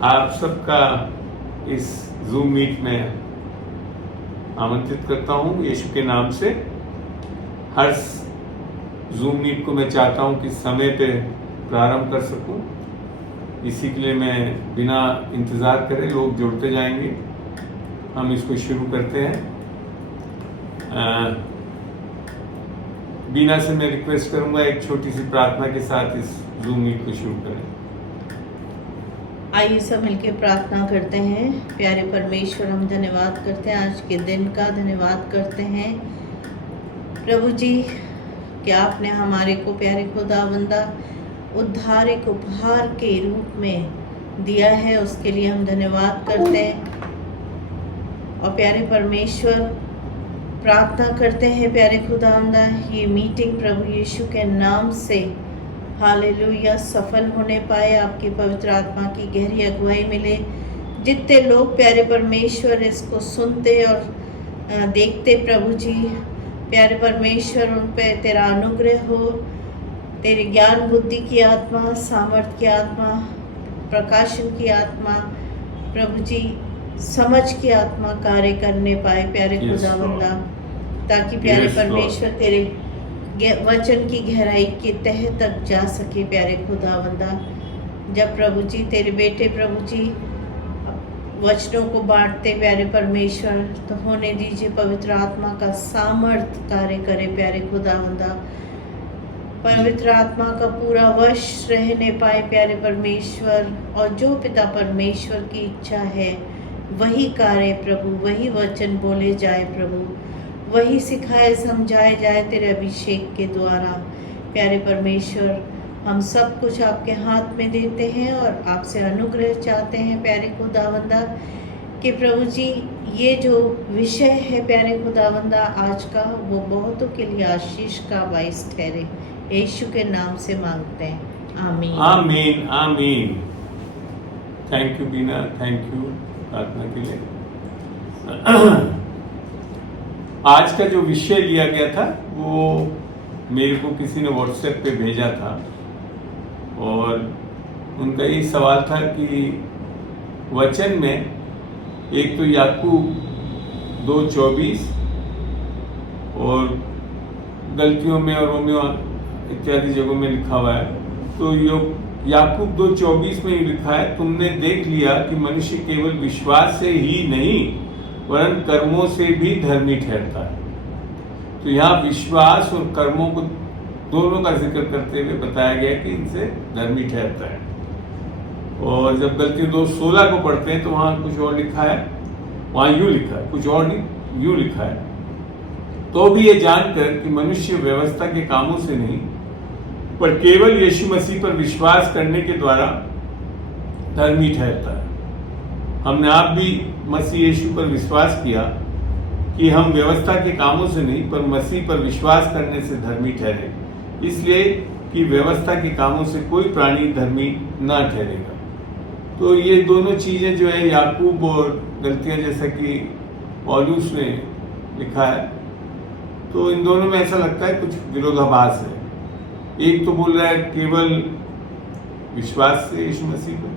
आप सबका इस जूम मीट में आमंत्रित करता हूं यीशु के नाम से। हर जूम मीट को मैं चाहता हूं कि समय पे प्रारंभ कर सकूं, इसी के लिए मैं बिना इंतज़ार करे लोग जुड़ते जाएंगे। हम इसको शुरू करते हैं। बीना से मैं रिक्वेस्ट करूंगा एक छोटी सी प्रार्थना के साथ इस जूम मीट को शुरू करें। आइए सब मिलकर प्रार्थना करते हैं। प्यारे परमेश्वर, हम धन्यवाद करते हैं, आज के दिन का धन्यवाद करते हैं प्रभु जी कि आपने हमारे को प्यारे खुदावंदा उद्धार एक उपहार के रूप में दिया है, उसके लिए हम धन्यवाद करते हैं। और प्यारे परमेश्वर, प्रार्थना करते हैं प्यारे खुदावंदा ये मीटिंग प्रभु यीशु के नाम से हालेलुया सफल होने पाए, आपकी पवित्र आत्मा की गहरी अगुवाई मिले। जितने लोग प्यारे परमेश्वर इसको सुनते और देखते प्रभु जी, प्यारे परमेश्वर उन पे तेरा अनुग्रह हो, तेरे ज्ञान बुद्धि की आत्मा, सामर्थ्य की आत्मा, प्रकाशन की आत्मा, प्रभु जी समझ की आत्मा कार्य करने पाए प्यारे खुदावंदा, ताकि प्यारे परमेश्वर तेरे वचन की गहराई के तह तक जा सके प्यारे खुदावंदा। जब प्रभु जी तेरे बेटे प्रभु जी वचनों को बांटते प्यारे परमेश्वर, तो होने दीजिए पवित्र आत्मा का सामर्थ कार्य करे प्यारे खुदावंदा। पवित्र आत्मा का पूरा वश रहने पाए प्यारे परमेश्वर, और जो पिता परमेश्वर की इच्छा है वही कार्य प्रभु, वही वचन बोले जाए प्रभु, वही सिखाए समझाए जाए तेरे अभिषेक के द्वारा। प्यारे परमेश्वर, हम सब कुछ आपके हाथ में देते हैं और आपसे अनुग्रह चाहते हैं प्यारे खुदावंदा कि प्रभु जी ये जो विषय है प्यारे खुदावंदा आज का, वो बहुतों के लिए आशीष का बाइस ठहरे। यीशु के नाम से मांगते हैं, आमीन आमीन आमीन। Thank you Bina, thank you प्रार्थना के लिए। आज का जो विषय लिया गया था वो मेरे को किसी ने व्हाट्सएप पे भेजा था, और उनका ये सवाल था कि वचन में एक तो याकूब 2:24 और गलतियों में और रोमियो इत्यादि जगहों में लिखा हुआ है। तो याकूब 2:24 में ही लिखा है, तुमने देख लिया कि मनुष्य केवल विश्वास से ही नहीं वरन कर्मों से भी धर्मी ठहरता है। तो यहाँ विश्वास और कर्मों को दोनों का जिक्र करते हुए बताया गया कि इनसे धर्मी ठहरता है। और जब गलती 2:16 को पढ़ते हैं तो वहाँ कुछ और लिखा है, वहाँ यूँ लिखा है, कुछ और नहीं, यूँ लिखा है, तो भी ये जानकर कि मनुष्य व्यवस्था के कामों से नहीं पर केवल यीशु मसीह पर विश्वास करने के द्वारा धर्मी ठहरता है। हमने आप भी मसीह यीशु पर विश्वास किया कि हम व्यवस्था के कामों से नहीं पर मसीह पर विश्वास करने से धर्मी ठहरे, इसलिए कि व्यवस्था के कामों से कोई प्राणी धर्मी ना ठहरेगा। तो ये दोनों चीज़ें जो है याकूब और गलतियाँ जैसा कि पौलुस ने लिखा है, तो इन दोनों में ऐसा लगता है कुछ विरोधाभास है। एक तो बोल रहा है केवल विश्वास से यीशु मसीह पर,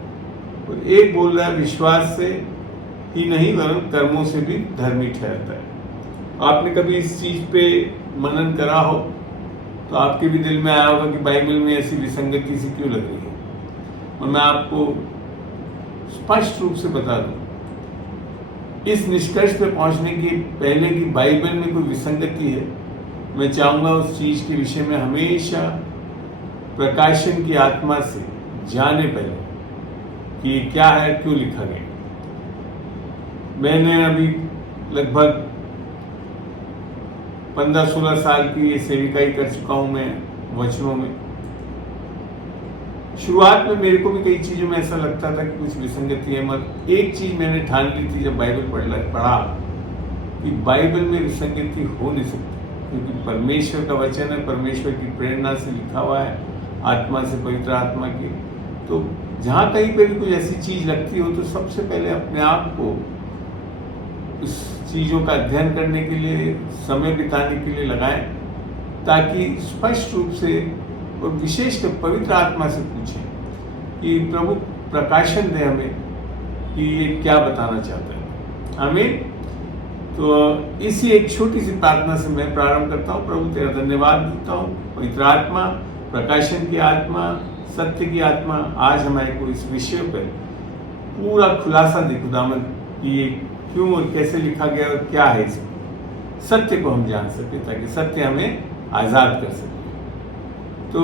और एक बोल रहा है विश्वास से ही नहीं वरन कर्मों से भी धर्मी ठहरता है। आपने कभी इस चीज पे मनन करा हो तो आपके भी दिल में आया होगा कि बाइबल में ऐसी विसंगति सी क्यों लग रही है। और मैं आपको स्पष्ट रूप से बता दूं, इस निष्कर्ष पे पहुंचने के पहले कि बाइबल में कोई विसंगति है, मैं चाहूंगा उस चीज के विषय में हमेशा प्रकाशन की आत्मा से जाने पहले कि क्या है, क्यों लिखा गया। मैंने अभी लगभग 15-16 साल की सेविकाई कर चुका हूं मैं वचनों में। शुरुआत में मेरे को भी कई चीजों में ऐसा लगता था कि कुछ विसंगति है, मगर एक चीज मैंने ठान ली थी जब बाइबल पढ़ा कि बाइबल में विसंगति हो नहीं सकती, क्योंकि परमेश्वर का वचन है, परमेश्वर की प्रेरणा से लिखा हुआ है, आत्मा से, पवित्र आत्मा की। तो जहाँ कहीं पे भी कोई ऐसी चीज लगती हो तो सबसे पहले अपने आप को उस चीज़ों का अध्ययन करने के लिए, समय बिताने के लिए लगाएं, ताकि स्पष्ट रूप से और विशेषकर पवित्र आत्मा से पूछें कि प्रभु प्रकाशन दे हमें कि ये क्या बताना चाहते हैं। आमीन। तो इसी एक छोटी सी प्रार्थना से मैं प्रारंभ करता हूँ। प्रभु तेरा धन्यवाद देता हूँ, पवित्र आत्मा, प्रकाशन की आत्मा, सत्य की आत्मा आज हमारे को इस विषय पर पूरा खुलासा दे खुदावन कि ये क्यों और कैसे लिखा गया और क्या है इसमें, सत्य को हम जान सके ताकि सत्य हमें आज़ाद कर सके। तो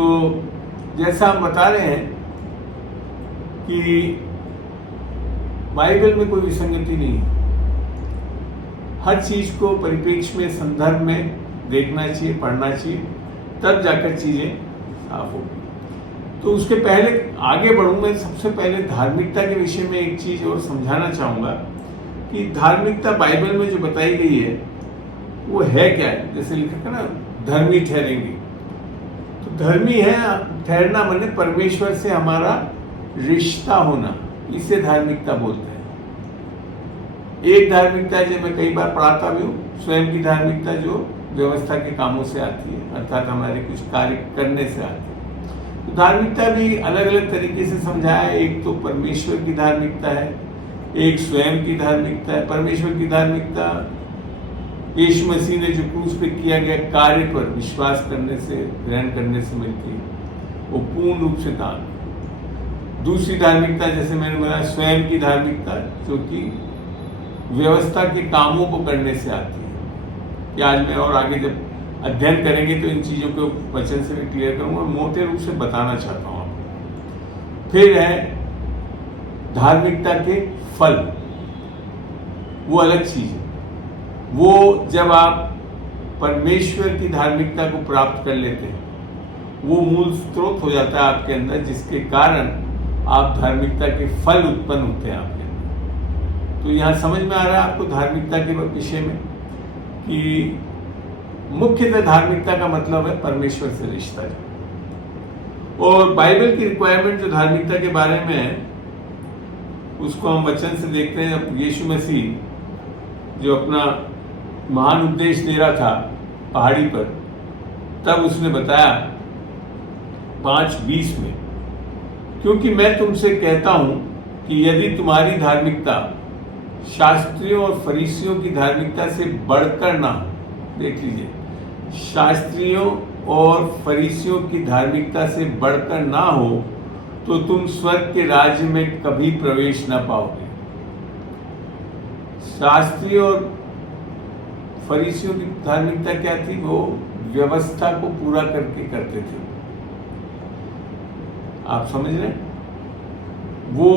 जैसा हम बता रहे हैं कि बाइबल में कोई विसंगति नहीं है। हर चीज को परिप्रेक्ष्य में, संदर्भ में देखना चाहिए, पढ़ना चाहिए, तब जाकर चीजें साफ होगी। तो उसके पहले आगे बढ़ूं, मैं सबसे पहले धार्मिकता के विषय में एक चीज और समझाना चाहूंगा कि धार्मिकता बाइबल में जो बताई गई है वो है क्या है। जैसे लिखा है ना, धर्मी ठहरेंगे। तो धर्मी है ठहरना माने परमेश्वर से हमारा रिश्ता होना, इसे धार्मिकता बोलते हैं। एक धार्मिकता जो मैं कई बार पढ़ाता भी हूँ, स्वयं की धार्मिकता जो व्यवस्था के कामों से आती है, अर्थात हमारे कुछ कार्य करने से आती है। तो धार्मिकता भी अलग अलग तरीके से समझाया है। एक तो परमेश्वर की धार्मिकता है, एक स्वयं की धार्मिकता है। परमेश्वर की धार्मिकता यीशु मसीह ने जो क्रूस पे किया गया कार्य पर विश्वास करने से, ग्रहण करने से मिलती है, वो पूर्ण रूप से दान। दूसरी धार्मिकता जैसे मैंने बताया स्वयं की धार्मिकता, जो कि व्यवस्था के कामों को करने से आती है। कि आज मैं और आगे जब अध्ययन करेंगे तो इन चीजों को वचन से भी क्लियर करूंगा, मोटे रूप से बताना चाहता हूं आपको। फिर है धार्मिकता के फल, वो अलग चीज है। वो जब आप परमेश्वर की धार्मिकता को प्राप्त कर लेते हैं, वो मूल स्रोत हो जाता है आपके अंदर, जिसके कारण आप धार्मिकता के फल उत्पन्न होते हैं आपके अंदर। तो यहाँ समझ में आ रहा है आपको धार्मिकता के विषय में कि मुख्यतः धार्मिकता का मतलब है परमेश्वर से रिश्ता। और बाइबल की रिक्वायरमेंट जो धार्मिकता के बारे में है, उसको हम वचन से देखते हैं। जब यीशु मसीह जो अपना महान उपदेश दे रहा था पहाड़ी पर, तब उसने बताया 5:20 में, क्योंकि मैं तुमसे कहता हूं कि यदि तुम्हारी धार्मिकता शास्त्रियों और फरीसियों की धार्मिकता से बढ़कर ना, देख लीजिए, शास्त्रियों और फरीसियों की धार्मिकता से बढ़कर ना हो तो तुम स्वर्ग के राज्य में कभी प्रवेश ना पाओगे। शास्त्रियों और फरीसियों की धार्मिकता क्या थी? वो व्यवस्था को पूरा करके करते थे। आप समझ रहे हैं? वो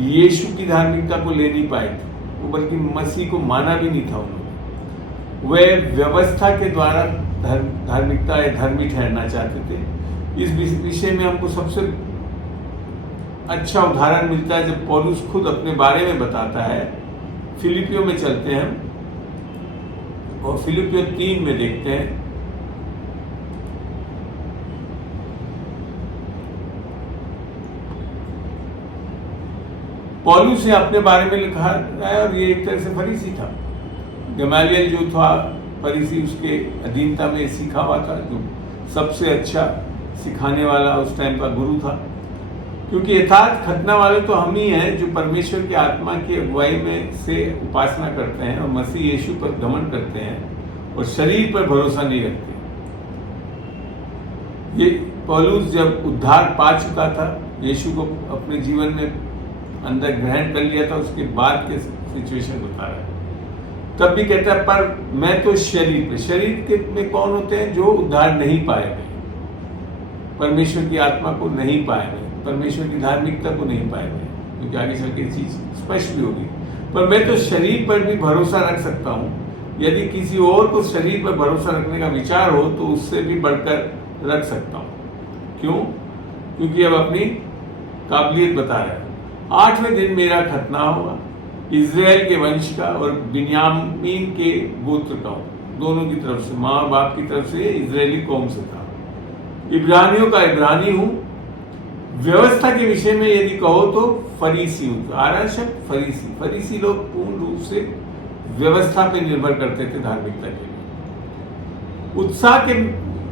यीशु की धार्मिकता को ले नहीं पाए थे, वो बल्कि मसीह को माना भी नहीं था उन्होंने। वे व्यवस्था के द्वारा धार्मिकता या धर्मी ठहरना चाहते थे। इस विषय में हमको सबसे अच्छा उदाहरण मिलता है जब पौलुस खुद अपने बारे में बताता है। फिलिपियों में चलते हैं और फिलिपियों 3 में देखते हैं। पौलुस ने अपने बारे में लिखा है, और ये एक तरह से फरीसी था। गमालियल जो था फरीसी, उसके अधीनता में सीखा हुआ था, जो सबसे अच्छा सिखाने वाला उस टाइम का गुरु था। क्योंकि यथार्थ खतना वाले तो हम ही हैं जो परमेश्वर की आत्मा की अगुवाई में से उपासना करते हैं और मसीह यीशु पर घमंड करते हैं और शरीर पर भरोसा नहीं रखते। ये पौलुस जब उद्धार पा चुका था, यीशु को अपने जीवन में अंदर ग्रहण कर लिया था, उसके बाद के सिचुएशन बता रहा है। तब भी कहता है, पर मैं तो शरीर पे, शरीर के में कौन होते हैं? जो उद्धार नहीं पाए गए, परमेश्वर की आत्मा को नहीं पाए गए, परमेश्वर की धार्मिकता को नहीं पाए गए, क्योंकि आगे चल के चीज स्पष्ट भी होगी। पर मैं तो शरीर पर भी भरोसा रख सकता हूँ। यदि किसी और को शरीर पर भरोसा रखने का विचार हो तो उससे भी बढ़कर रख सकता हूँ। क्यों? क्योंकि अब अपनी काबिलियत बता रहा है। 8वें दिन मेरा खतना होगा, इजराइल के वंश का और बिन्यामीन के गोत्र का, दोनों की तरफ से, माँ बाप की तरफ से, इजरायली कौम से था। इब्रानियों का इब्रानी हूं। व्यवस्था के विषय में यदि कहो तो फरीसी हूं। आरक्षक फरीसी, फरीसी लोग पूर्ण रूप से व्यवस्था पर निर्भर करते थे धार्मिकता के लिए। उत्साह के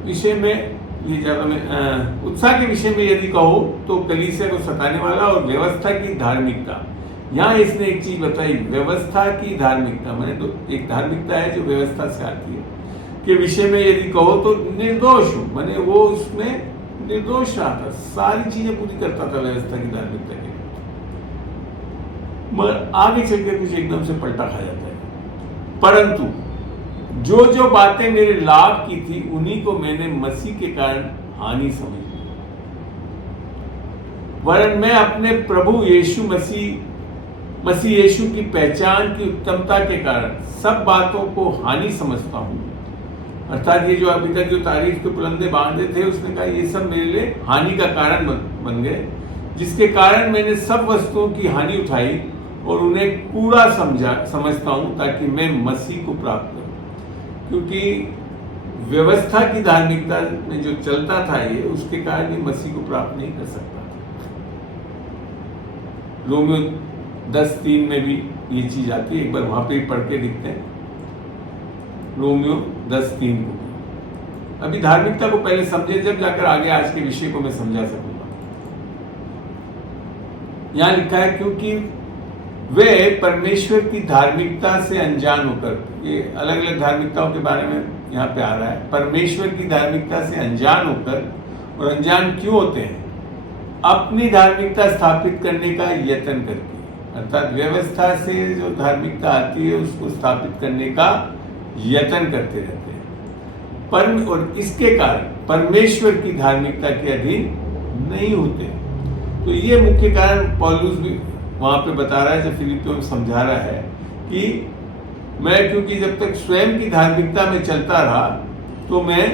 विषय में ये ज़्यादा मैं उत्साह के विषय में यदि कहो तो कलीसिया को सताने वाला और व्यवस्था की धार्मिकता। यहाँ इसने एक चीज बताई, व्यवस्था की धार्मिकता, मैंने तो एक धार्मिकता है जो व्यवस्था से आती है के विषय में यदि कहो तो निर्दोष हूं, मैंने वो उसमें निर्दोष रहा था, सारी चीजें पूरी करता था व्यवस्था की धार्मिकता के, मगर आगे चल के कुछ एकदम से पलटा खा जाता है। परंतु जो जो बातें मेरे लाभ की थी उन्हीं को मैंने मसीह के कारण हानि समझी, वरन मैं अपने प्रभु यीशु मसीह यीशु की पहचान की उत्तमता के कारण सब बातों को हानि समझता हूं। अर्थात ये जो अभी तक जो तारीफ के पुलंदे बांधे थे, उसने कहा ये सब मेरे लिए हानि का कारण बन गए, जिसके कारण मैंने सब वस्तुओं की हानि उठाई और उन्हें कूड़ा समझता हूं ताकि मैं मसीह को प्राप्त करूं। क्योंकि व्यवस्था की धार्मिकता में जो चलता था ये, उसके कारण ये मसीह को प्राप्त नहीं कर सकता। रोमियो 10:3 में भी ये चीज आती है, एक बार वहां पे ही पढ़ के दिखते हैं, रोमियो 10:3 को। अभी धार्मिकता को पहले समझे, जब जाकर आगे आज के विषय को मैं समझा सकूंगा। यहां लिखा है क्योंकि वे परमेश्वर की धार्मिकता से अनजान होकर, ये अलग अलग धार्मिकताओं के बारे में यहाँ पे आ रहा है, परमेश्वर की धार्मिकता से अनजान होकर, और अनजान क्यों होते हैं, अपनी धार्मिकता स्थापित करने का यत्न करके, अर्थात व्यवस्था से जो धार्मिकता आती है उसको स्थापित करने का यत्न करते रहते हैं, और इसके कारण परमेश्वर की धार्मिकता के अधीन नहीं होते। तो ये मुख्य कारण पौलुस भी वहां पे बता रहा है, जब फिलिप्पियों को समझा रहा है कि मैं क्योंकि जब तक स्वयं की धार्मिकता में चलता रहा तो मैं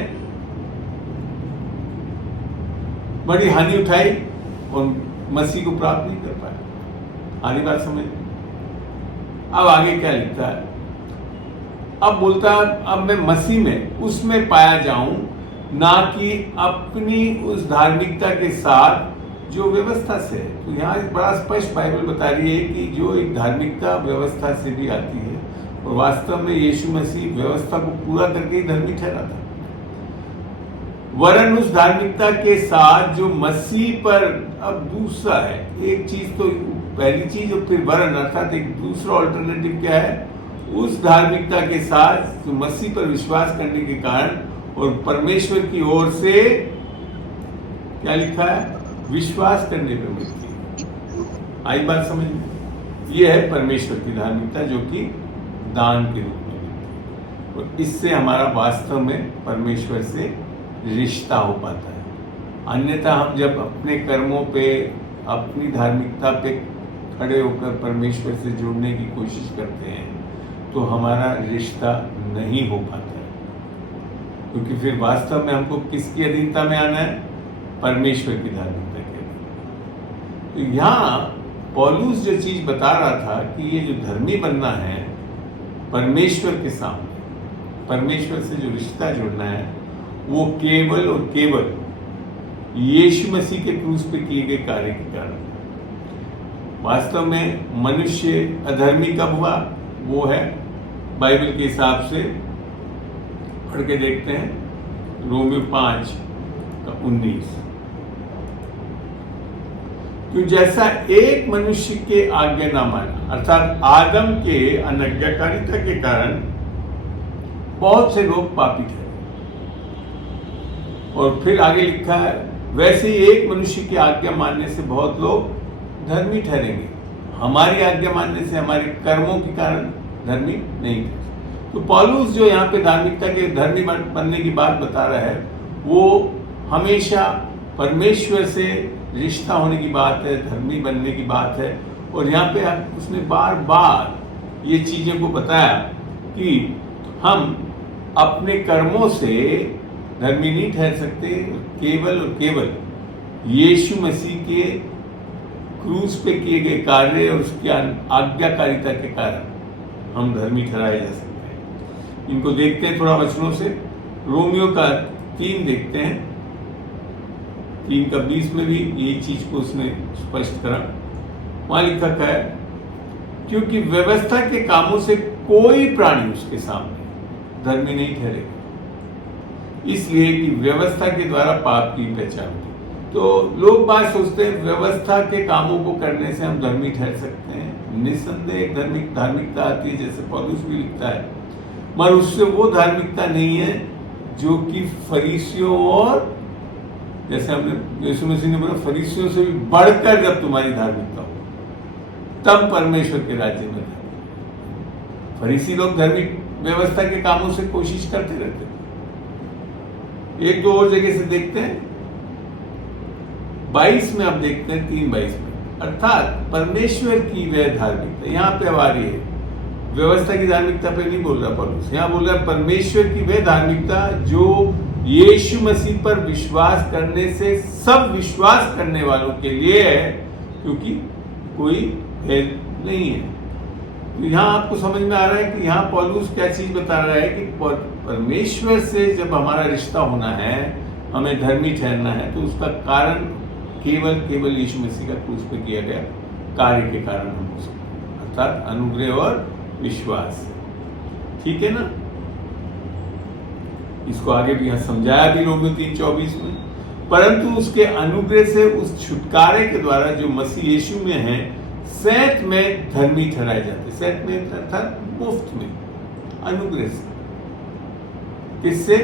बड़ी हानि उठाई और मसीह को प्राप्त नहीं कर पाया। आधी बात समझ। अब आगे क्या लिखता है, अब बोलता अब मैं मसीह में उसमें पाया जाऊं, ना कि अपनी उस धार्मिकता के साथ जो व्यवस्था से है। तो यहाँ बड़ा स्पष्ट बाइबल बता रही है कि जो एक धार्मिकता व्यवस्था से भी आती है, और वास्तव में यीशु मसीह व्यवस्था को पूरा करके ही धर्मी ठहरा था, वरन उस धार्मिकता के साथ जो मसीह पर, अब दूसरा है, एक चीज तो पहली चीज और फिर वरन, अर्थात एक दूसरा ऑल्टरनेटिव क्या है, उस धार्मिकता के साथ जो मसीह पर विश्वास करने के कारण और परमेश्वर की ओर से क्या लिखा है, विश्वास करने पर मिलती। आई बात समझ में? ये है परमेश्वर की धार्मिकता जो कि दान के रूप में मिलती है, और इससे हमारा वास्तव में परमेश्वर से रिश्ता हो पाता है। अन्यथा हम जब अपने कर्मों पे, अपनी धार्मिकता पे खड़े होकर परमेश्वर से जुड़ने की कोशिश करते हैं तो हमारा रिश्ता नहीं हो पाता है, क्योंकि फिर वास्तव में हमको किसकी अधीनता में आना है, परमेश्वर की धार्मिकता के अधीन। तो यहाँ पौलुस जो चीज बता रहा था कि ये जो धर्मी बनना है परमेश्वर के सामने, परमेश्वर से जो रिश्ता जुड़ना है, वो केवल और केवल यीशु मसीह के क्रूस पे किए गए कार्य के कारण। वास्तव में मनुष्य अधर्मी कब हुआ, वो है बाइबल के हिसाब से पढ़ के देखते हैं, रोमियो 5:19। तो जैसा एक मनुष्य के आज्ञा ना माना, अर्थात आदम के अनाज्ञाकारिता के कारण बहुत से लोग पापी थे, और फिर आगे लिखा है वैसे ही एक मनुष्य की आज्ञा मानने से बहुत लोग धर्मी ठहरेंगे। हमारी आज्ञा मानने से, हमारे कर्मों के कारण धर्मी नहीं थे। तो पौलुस जो यहाँ पे धार्मिकता के धर्मी बनने की बात बता रहा है, वो हमेशा परमेश्वर से रिश्ता होने की बात है, धर्मी बनने की बात है। और यहाँ पे उसने बार बार ये चीजें को बताया कि हम अपने कर्मों से धर्मी नहीं ठहर सकते, केवल और केवल यीशु मसीह के क्रूस पे किए गए कार्य और उसकी आज्ञाकारिता के कारण हम धर्मी ठहराए जा सकते हैं। इनको देखते हैं थोड़ा वचनों से। रोमियो का 3 देखते हैं, 3:20 में भी यही चीज को उसने स्पष्ट करा। वहां लिखा क्या है, क्योंकि व्यवस्था के कामों से कोई प्राणी उसके सामने धर्मी नहीं ठहरेगा। इसलिए कि व्यवस्था के द्वारा पाप की पहचान होती। तो लोग बात सोचते हैं व्यवस्था के कामों को करने से हम धर्मी ठहर सकते हैं। निस्संदेह धार्मिकता आती है, जैसे पौलुस भी लिखता है, मगर उससे वो धार्मिकता नहीं है जो कि फरीसियों और जैसे हमने यीशु मसीह ने बोला फरीसियों से भी बढ़कर जब तुम्हारी धार्मिकता हो तब परमेश्वर के राज्य में। फरीसी लोग धार्मिक व्यवस्था के कामों से कोशिश करते रहते हैं। एक दो और जगह से देखते हैं, 22 में आप देखते हैं 3:22 में, अर्थात परमेश्वर की वह धार्मिकता, यहाँ पे अब आ रही है, व्यवस्था की धार्मिकता पे नहीं बोल रहा पौलुस, यहाँ बोल रहा है परमेश्वर की वह धार्मिकता जो यीशु मसीह पर विश्वास करने से सब विश्वास करने वालों के लिए है, क्योंकि कोई भेद नहीं है। तो यहाँ आपको समझ में आ रहा है कि यहाँ पौलुस क्या चीज बता रहा है कि परमेश्वर से जब हमारा रिश्ता होना है, हमें धर्मी ठहरना है, तो उसका कारण केवल यीशु मसीह का क्रूस पे किया गया कार्य के कारण हम हो सकते हैं, अर्थात अनुग्रह और विश्वास। ठीक है ना? इसको आगे भी यहाँ समझाया भी रोमियो 3:24 में, परंतु उसके अनुग्रह से उस छुटकारे के द्वारा जो मसीह यीशु में है सैत में धर्मी ठहराए जाते। सैत में अर्थात मुफ्त में, अनुग्रह से। किससे?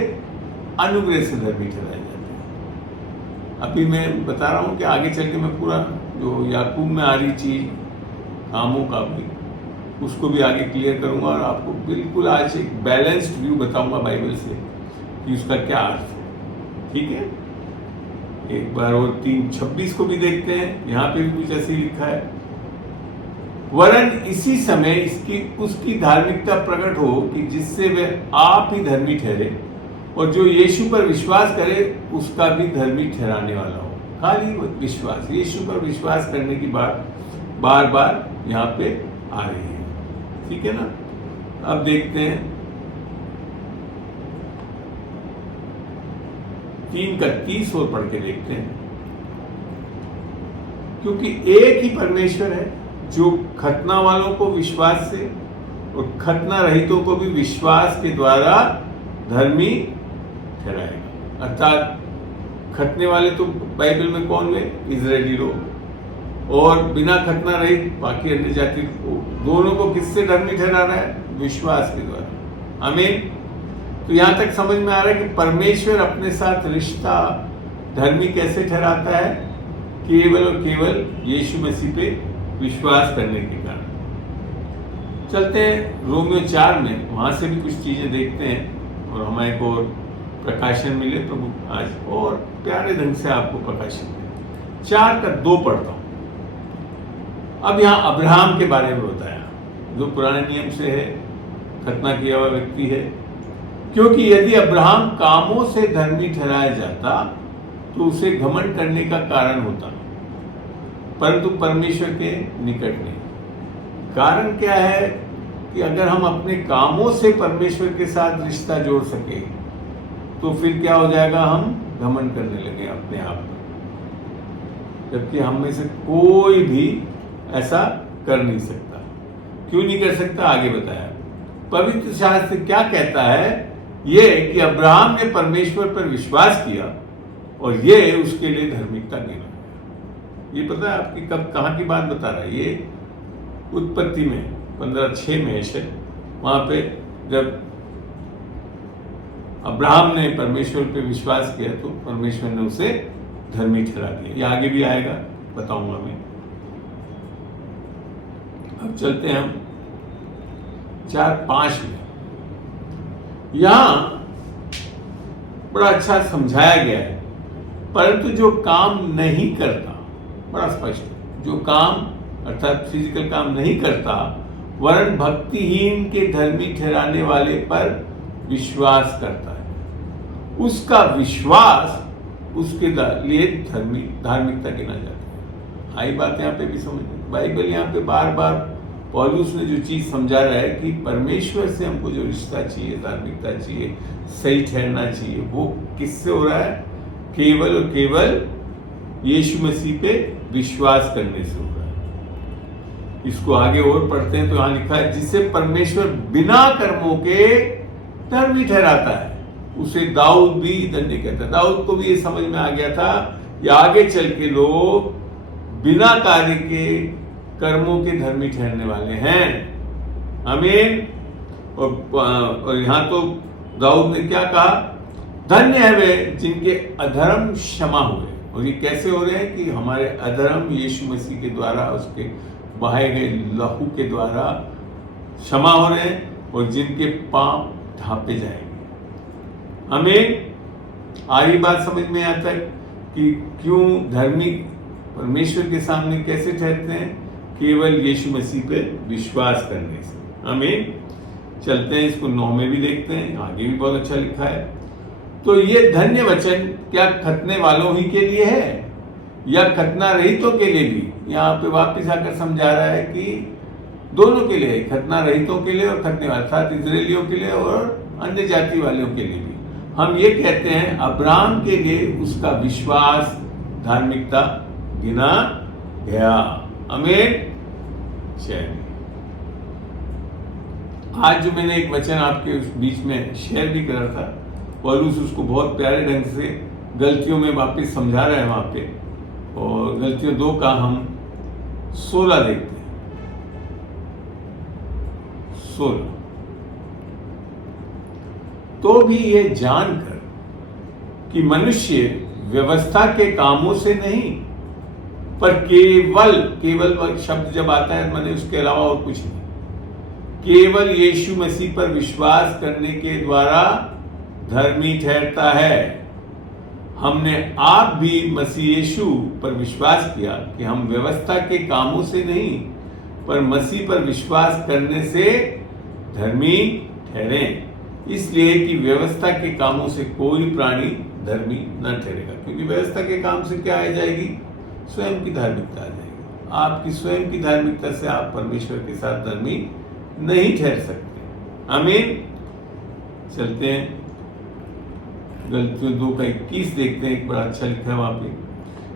अनुग्रह से धर्मी ठहराए जाते हैं। अभी मैं बता रहा हूं कि आगे चल के मैं पूरा जो याकूब में आ रही चीज कामों का भी उसको भी आगे क्लियर करूंगा और आपको बिल्कुल आज एक बैलेंस्ड व्यू बताऊंगा बाइबल से कि उसका क्या अर्थ है। ठीक है? एक बार और 3:26 को भी देखते हैं, यहाँ पे भी कुछ ऐसे ही लिखा है, वरन इसी समय उसकी धार्मिकता प्रकट हो कि जिससे वह आप ही धर्मी ठहरे और जो यीशु पर विश्वास करे उसका भी धर्मी ठहराने वाला हो। खाली विश्वास, यीशु पर विश्वास करने की बात बार बार यहाँ पे आ रही है। ठीक है ना? अब देखते हैं 3:31 और पढ़ के देखते हैं, क्योंकि एक ही परमेश्वर है जो खतना वालों को विश्वास से और खतना रहितों को भी विश्वास के द्वारा धर्मी ठहराएगा। अर्थात खतने वाले तो बाइबल में कौन हुए? इजरायली लोग, और बिना खतना रहित बाकी अन्य जाति को, दोनों को किससे धर्मी ठहरा रहा है? विश्वास के द्वारा। आमीन। तो यहां तक समझ में आ रहा है कि परमेश्वर अपने साथ रिश्ता धर्मी कैसे ठहराता है? केवल और केवल यीशु मसीह पे विश्वास करने के कारण। चलते हैं रोमियो 4 में, वहां से भी कुछ चीजें देखते हैं और हमें एक और प्रकाशन मिले प्रभु आज और प्यारे ढंग से आपको प्रकाशन मिले। 4:2 पढ़ता हूं। अब यहाँ अब्राहम के बारे में बताया, जो पुराने नियम से है, खतना किया हुआ व्यक्ति है, क्योंकि यदि अब्राहम कामों से धर्मी ठहराया जाता तो उसे घमंड करने का कारण होता, परंतु परमेश्वर के निकट नहीं। कारण क्या है कि अगर हम अपने कामों से परमेश्वर के साथ रिश्ता जोड़ सके तो फिर क्या हो जाएगा? हम घमंड करने लगे अपने आप में, जबकि हम में से कोई भी ऐसा कर नहीं सकता। क्यों नहीं कर सकता? आगे बताया। पवित्र शास्त्र क्या कहता है? ये कि अब्राहम ने परमेश्वर पर विश्वास किया और ये उसके लिए धार्मिकता गिना। ये पता है आपकी कब कहाँ की बात बता रहा है? ये उत्पत्ति में 15:6 में है, वहां पे जब अब्राहम ने परमेश्वर पे विश्वास किया तो परमेश्वर ने उसे धर्मी ठहरा दिया। ये आगे भी आएगा, बताऊंगा मैं। अब चलते हैं हम 4:5 में। यहां बड़ा अच्छा समझाया गया है, परंतु जो काम नहीं करता, बड़ा स्पष्ट, जो काम अर्थात फिजिकल काम नहीं करता वरन भक्तिहीन के धर्मी ठहराने वाले पर विश्वास करता है, उसका विश्वास उसके लिए धार्मिकता गिना जाता है। आई बात यहाँ पे भी समझ, बाइबल यहाँ पे बार बार पौलुस ने जो चीज समझा रहा है कि परमेश्वर से हमको जो रिश्ता चाहिए, धार्मिकता चाहिए, सही ठहरना चाहिए, वो किससे हो रहा है? केवल और केवल यीशु मसीह पे विश्वास करने से हो रहा है। इसको आगे और पढ़ते हैं तो यहां लिखा है, जिसे परमेश्वर बिना कर्मों के धर्मी ठहराता है। उसे दाऊद भी धन्य कहता। दाऊद को भी ये समझ में आ गया था कि आगे चल के लोग बिना कार्य के कर्मों के धर्मी ठहरने वाले हैं। आमीन। और यहां तो दाऊद ने क्या कहा, धन्य है वे जिनके अधर्म क्षमा हुए। और ये कैसे हो रहे हैं कि हमारे अधर्म यीशु मसीह के द्वारा, उसके बहाए गए लहू के द्वारा क्षमा हो रहे हैं और जिनके पाप ढांपे जाएंगे। हमें आरी बात समझ में आता है कि क्यों धर्मी परमेश्वर के सामने कैसे ठहरते हैं, केवल यीशु मसीह पे विश्वास करने से। आमीन। चलते हैं, इसको 9 में भी देखते हैं, आगे भी बहुत अच्छा लिखा है। तो ये धन्य वचन क्या खतने वालों ही के लिए है या खतना रहितों के लिए भी? यहाँ पे वापस आकर समझा रहा है कि दोनों के लिए, खतना रहितों के लिए और खतने वाले, अर्थात इजरायलियों के लिए और अन्य जाति वालों के लिए भी। हम ये कहते हैं अब्राहम के लिए उसका विश्वास धार्मिकता गिना गया। आमीन। चलिए, आज जो मैंने एक वचन आपके उस बीच में शेयर भी करा था, पौलुस उसको बहुत प्यारे ढंग से गलतियों में वापस समझा रहा है वहां पे। और गलतियों 2 का हम 16 देखते हैं। 16, तो भी ये जानकर कि मनुष्य व्यवस्था के कामों से नहीं, पर केवल शब्द जब आता है माने उसके अलावा और कुछ नहीं, केवल यीशु मसीह पर विश्वास करने के द्वारा धर्मी ठहरता है। हमने आप भी मसीह यीशु पर विश्वास किया कि हम व्यवस्था के कामों से नहीं, पर मसीह पर विश्वास करने से धर्मी ठहरे। इसलिए कि व्यवस्था के कामों से कोई प्राणी धर्मी न ठहरेगा, क्योंकि व्यवस्था के काम से क्या आ जाएगी? स्वयं की धार्मिकता आ जाएगी। आपकी स्वयं की धार्मिकता से आप परमेश्वर के साथ धर्मी नहीं ठहर सकते। आमीन। चलते हैं, गलतियों 2 का 21 देखते हैं, एक बड़ा अच्छा लिखा है वहां पे,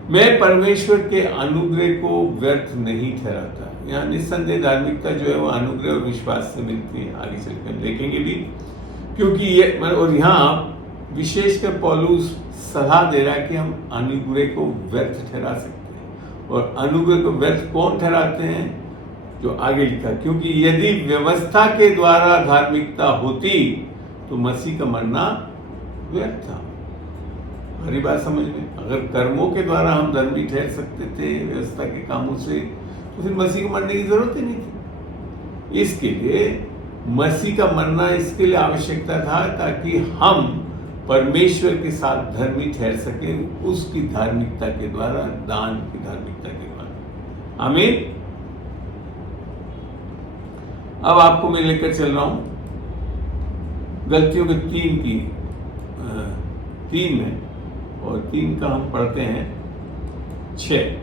मैं परमेश्वर के अनुग्रह को व्यर्थ नहीं ठहराता। यहाँ निस्संदेह धार्मिकता जो है वो अनुग्रह और विश्वास से मिलती है, आगे चलकर हम देखेंगे भी। क्योंकि ये, और यहाँ विशेषकर पौलुस सलाह दे रहा है कि हम अनुग्रह को व्यर्थ ठहरा सकते हैं। और अनुग्रह को व्यर्थ कौन ठहराते हैं? जो आगे लिखा, क्योंकि यदि व्यवस्था के द्वारा धार्मिकता होती तो मसीह का मरना व्यर्थ था। हमारी बात समझ में, अगर कर्मों के द्वारा हम धर्मी ठहर सकते थे व्यवस्था के कामों से, तो फिर मसीह को मरने की जरूरत ही नहीं थी। इसके लिए मसीह का मरना इसके लिए आवश्यकता था ताकि हम परमेश्वर के साथ धर्मी ठहर सके, उसकी धार्मिकता के द्वारा, दान की धार्मिकता के द्वारा। आमीन। अब आपको मैं लेकर चल रहा हूं गलतियों के 3 में, और 3 का हम पढ़ते हैं 6।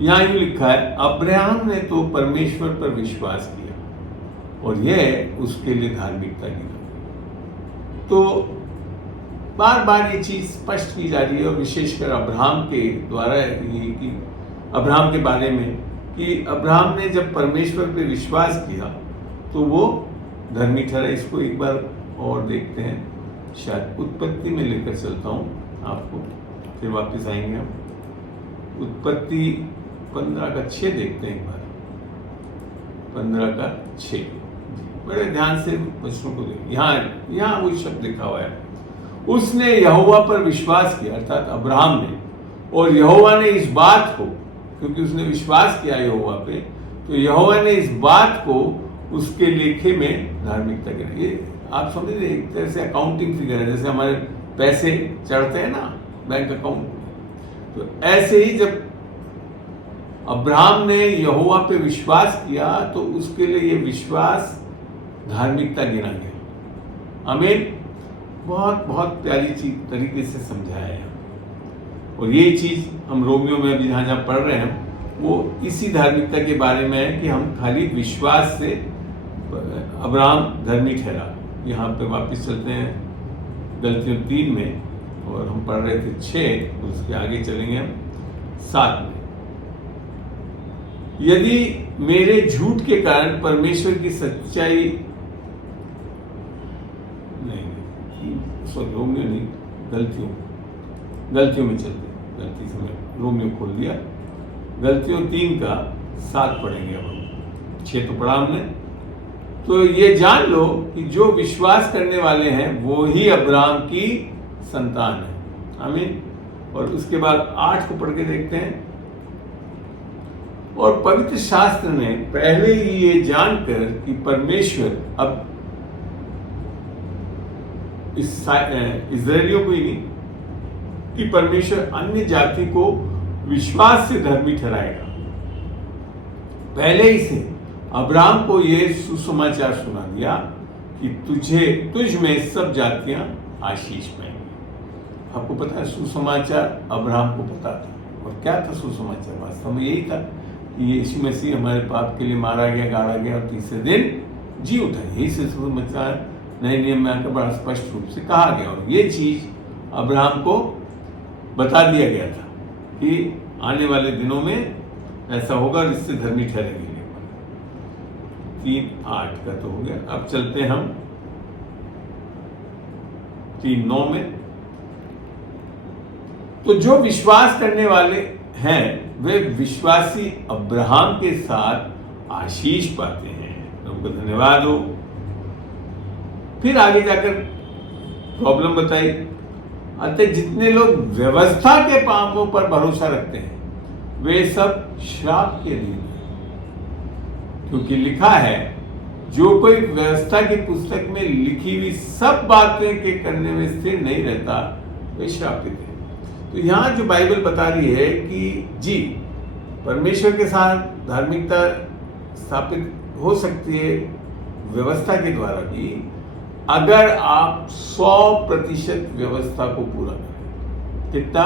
यहां यूं लिखा है, अब्राहम ने तो परमेश्वर पर विश्वास किया और यह उसके लिए धार्मिकता गिना। तो बार बार ये चीज स्पष्ट की जा रही है, और विशेषकर अब्राहम के द्वारा ये कि अब्राहम के बारे में, कि अब्राहम ने जब परमेश्वर पे विश्वास किया तो वो धर्मी ठहरा। इसको एक बार और देखते हैं, शायद उत्पत्ति में लेकर चलता हूं आपको, फिर वापस आएंगे हम। उत्पत्ति 15 का 6 देखते हैं एक बार। 15 का 6, बड़े ध्यान से वचनों को देखिए। यहाँ वो शब्द लिखा हुआ है, उसने यहोवा पर विश्वास किया, अर्थात अब्राहम ने, और यहोवा ने इस बात को, क्योंकि उसने विश्वास किया यहोवा पे, तो यहोवा ने इस बात को उसके लेखे में धार्मिकता गिना। ये आप समझ रहे, एक तरह से अकाउंटिंग फिगर है, जैसे हमारे पैसे चढ़ते हैं ना बैंक अकाउंट, तो ऐसे ही जब अब्राहम ने यहोवा पे विश्वास किया तो उसके लिए ये विश्वास धार्मिकता गिना गया। आमीन। बहुत बहुत प्यारी चीज तरीके से समझाया है, और ये चीज हम रोमियो में अभी जहां पढ़ रहे हैं वो इसी धार्मिकता के बारे में है कि हम खाली विश्वास से अब्राहम धर्मी ठहरा। यहाँ पे वापस चलते हैं गलतियों 3 में, और हम पढ़ रहे थे 6, उसके आगे चलेंगे हम 7 में। यदि मेरे झूठ के कारण परमेश्वर की सच्चाई सॉरी रोमियो नहीं, गलतियों में चलते, गलती से मैं रोमियो खोल दिया। गलतियों 3 का 7 पढ़ेंगे अब हम, 6 तो पढ़ा हमने। तो ये जान लो कि जो विश्वास करने वाले हैं वो ही अब्राहम की संतान है। आमीन। और उसके बाद 8 को पढ़ के देखते हैं। और पवित्र शास्त्र ने पहले ही ये जानकर कि परमेश्वर अब इस्राएलियों को ही नहीं, कि परमेश्वर अन्य जाति को विश्वास से धर्मी ठहराएगा, पहले ही से अब्राहम को यह सुसमाचार सुना दिया कि तुझ में सब जातियां आशीष पाएंगी। आपको पता है सुसमाचार अब्राहम को पता था। और क्या था सुसमाचार? वास्तव में यही था कि यीशु मसीह हमारे पाप के लिए मारा गया, गाड़ा गया और तीसरे दिन जी उठा। यही से सुसमाचार नए नियम में आकर बड़ा स्पष्ट रूप से कहा गया। और ये चीज अब्राहम को बता दिया गया था कि आने वाले दिनों में ऐसा होगा और इससे धर्मी ठहरेंगे। 3:8 का तो हो गया। अब चलते हम 3:9 में। तो जो विश्वास करने वाले हैं वे विश्वासी अब्राहम के साथ आशीष पाते हैं। उनको धन्यवाद हो। फिर आगे जाकर प्रॉब्लम बताई। अतः जितने लोग व्यवस्था के पापों पर भरोसा रखते हैं वे सब श्राप के लिए, क्योंकि लिखा है जो कोई व्यवस्था की पुस्तक में लिखी हुई सब बातें के करने में स्थिर नहीं रहता वे श्रापित है। तो यहां जो बाइबल बता रही है कि जी परमेश्वर के साथ धार्मिकता स्थापित हो सकती है व्यवस्था के द्वारा भी, अगर आप 100% व्यवस्था को पूरा करें। कितना?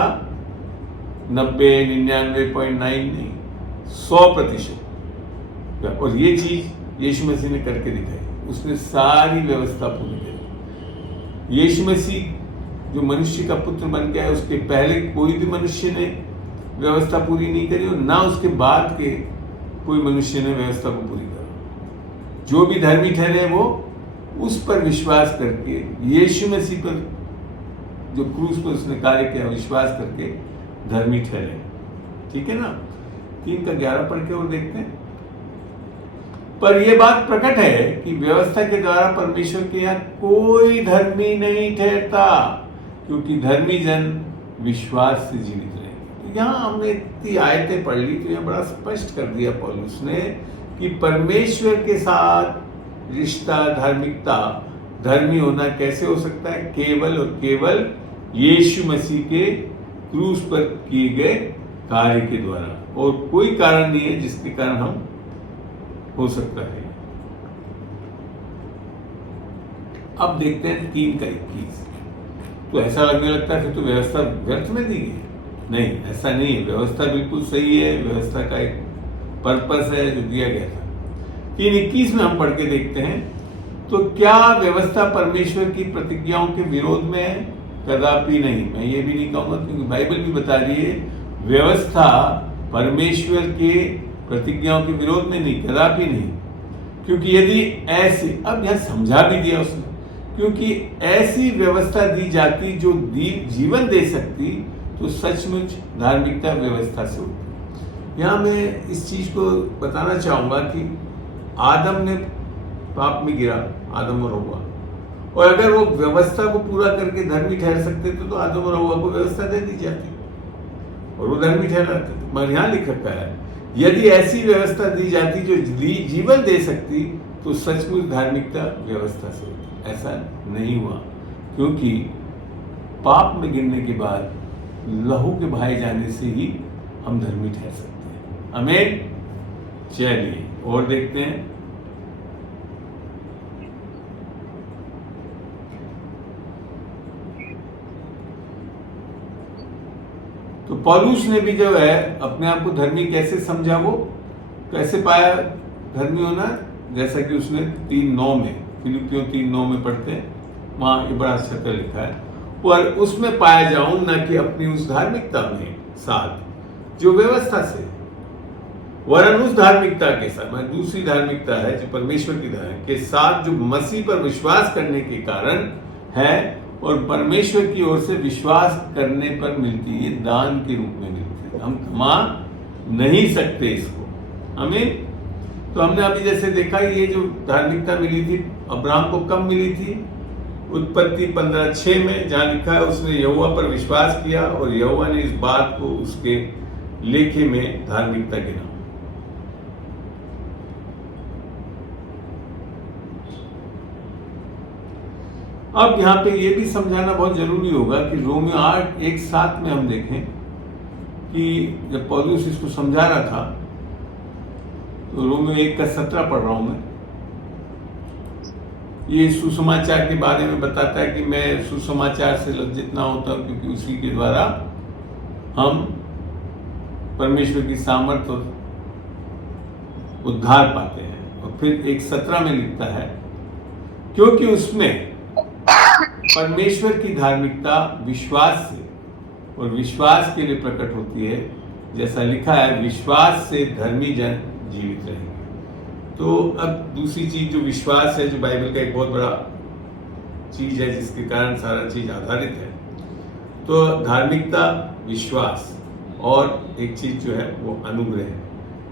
90, 99.9 नहीं, 100%। और ये चीज यीशु मसीह ने करके दिखाई। उसने सारी व्यवस्था पूरी करी। यीशु मसीह जो मनुष्य का पुत्र बन गया है, उसके पहले कोई भी मनुष्य ने व्यवस्था पूरी नहीं करी और ना उसके बाद के कोई मनुष्य ने व्यवस्था को पूरी करी। जो भी धर्मी ठहरे वो उस पर विश्वास करके, यीशु मसीह पर जो क्रूस पर उसने कार्य किया विश्वास करके धर्मी ठहरे। ठीक है ना? 3 का 11 पढ़ के और देखते हैं। पर यह बात प्रकट है कि व्यवस्था के द्वारा परमेश्वर के यहाँ कोई धर्मी नहीं ठहरता, क्योंकि धर्मी जन विश्वास से जीवित रहेंगे। तो यहाँ हमने इतनी आयतें पढ़ ली तो यह बड़ा स्पष्ट कर दिया पौलुस ने कि परमेश्वर के साथ रिश्ता, धार्मिकता, धर्मी होना कैसे हो सकता है? केवल और केवल यीशु मसीह के क्रूस पर किए गए कार्य के द्वारा, और कोई कारण नहीं है जिसके कारण हम हो सकता है। अब देखते हैं 3 का 21। तो ऐसा लगने लगता है फिर तो व्यवस्था व्यर्थ में दी गई। नहीं, ऐसा नहीं है। व्यवस्था बिल्कुल सही है। व्यवस्था का एक पर्पस है जो दिया गया था। 3:21 में हम पढ़ के देखते हैं। तो क्या व्यवस्था परमेश्वर की प्रतिज्ञाओं के विरोध में है? कदापि नहीं। मैं ये भी नहीं कहूंगा, क्योंकि बाइबल भी बता रही है व्यवस्था परमेश्वर के प्रतिज्ञाओं के विरोध में नहीं, कदापि नहीं। क्योंकि यदि ऐसी, अब यह समझा भी दिया उसने, क्योंकि ऐसी व्यवस्था दी जाती जो जीवन दे सकती तो सचमुच धार्मिकता व्यवस्था से होती। यहां मैं इस चीज को बताना चाहूंगा कि आदम ने पाप में गिरा, आदम और हव्वा, और अगर वो व्यवस्था को पूरा करके धर्मी ठहर सकते थे तो आदम और हव्वा को व्यवस्था दे दी जाती और वो धर्मी ठहराते थे। मगर यहां लिख रखा है यदि ऐसी व्यवस्था दी जाती जो जीवन दे सकती तो सचमुच धार्मिकता व्यवस्था से होती। ऐसा नहीं हुआ, क्योंकि पाप में गिरने के बाद लहू के बहाए जाने से ही हम धर्मी ठहर सकते हैं। आमीन। चलिए और देखते हैं। तो पौलुस ने भी जो है अपने आप को धर्मी कैसे समझा, वो कैसे पाया धर्मी होना, जैसा कि उसने 3:9 में, फिलिपियों 3:9 में पढ़ते हैं, वहां ये बड़ा अच्छा कर लिखा है, और उसमें पाया जाऊं न कि अपनी उस धार्मिकता में साथ जो व्यवस्था से, वरन उस धार्मिकता के साथ, मैं दूसरी धार्मिकता है जो परमेश्वर की धार्मिकता के साथ जो मसीह पर विश्वास करने के कारण है और परमेश्वर की ओर से विश्वास करने पर मिलती है, दान के रूप में मिलती है। हम कमा नहीं सकते इसको, हमें। तो हमने अभी जैसे देखा, ये जो धार्मिकता मिली थी अब्राहम को कब मिली थी? उत्पत्ति 15:6 में, जहां लिखा है उसने यहोवा पर विश्वास किया और यहोवा ने इस बात को उसके लेखे में धार्मिकता गिना। अब यहाँ पे ये भी समझाना बहुत जरूरी होगा कि रोमियो 8:1-7 में हम देखें कि जब पौलुस इसको समझा रहा था, तो रोमियो 1:17 पढ़ रहा हूं मैं। ये सुसमाचार के बारे में बताता है कि मैं सुसमाचार से लज्जित ना होता हूं, क्योंकि उसी के द्वारा हम परमेश्वर की सामर्थ और उद्धार पाते हैं। और फिर 1:17 में लिखता है, क्योंकि उसमें परमेश्वर की धार्मिकता विश्वास से और विश्वास के लिए प्रकट होती है, जैसा लिखा है, विश्वास से धर्मी जन जीवित रहेंगे। तो अब दूसरी चीज जो विश्वास है, जो बाइबल का एक बहुत बड़ा चीज है जिसके कारण सारा चीज आधारित है, तो धार्मिकता, विश्वास और एक चीज जो है वो अनुग्रह है।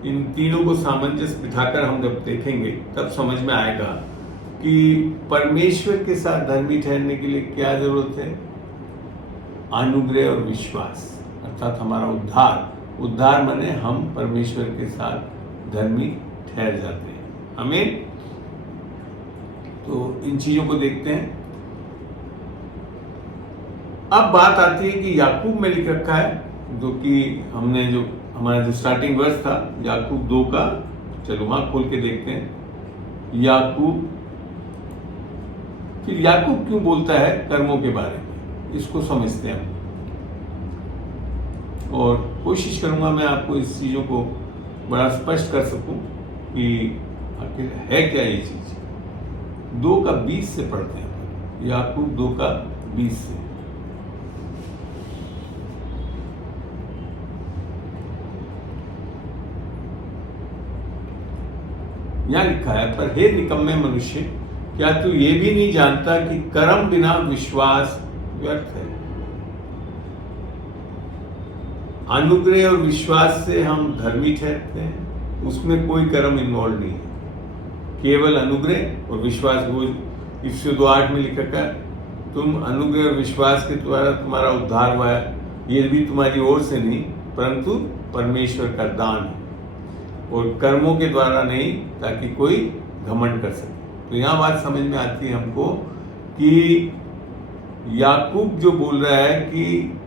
इन तीनों को सामंजस्य बिठाकर हम जब देखेंगे तब समझ में आएगा कि परमेश्वर के साथ धर्मी ठहरने के लिए क्या जरूरत है? अनुग्रह और विश्वास, अर्थात हमारा उद्धार माने हम परमेश्वर के साथ धर्मी ठहर जाते हैं, हमें। तो इन चीजों को देखते हैं। अब बात आती है कि याकूब में लिख रखा है, जो कि हमने जो हमारा जो स्टार्टिंग वर्स था याकूब 2 का, चलो वहां खोल के देखते हैं। याकूब, फिर याकूब क्यों बोलता है कर्मों के बारे में, इसको समझते हैं हम। और कोशिश करूंगा मैं आपको इस चीजों को बड़ा स्पष्ट कर सकूं कि आखिर है क्या ये चीज। 2:20 से पढ़ते हैं, याकूब 2:20 से। यहां लिखा है, पर हे निकम्मे मनुष्य, क्या तू ये भी नहीं जानता कि कर्म बिना विश्वास व्यर्थ है? अनुग्रह और विश्वास से हम धर्मी ठहरते हैं, उसमें कोई कर्म इन्वॉल्व नहीं है, केवल अनुग्रह और विश्वास। वो इफिसियों 2:8 में लिखा है, तुम अनुग्रह और विश्वास के द्वारा तुम्हारा उद्धार हुआ है, ये भी तुम्हारी ओर से नहीं परंतु परमेश्वर का दान है, और कर्मों के द्वारा नहीं, ताकि कोई घमंड कर सके। तो यहाँ बात समझ में आती है हमको कि याकूब जो बोल रहा है कि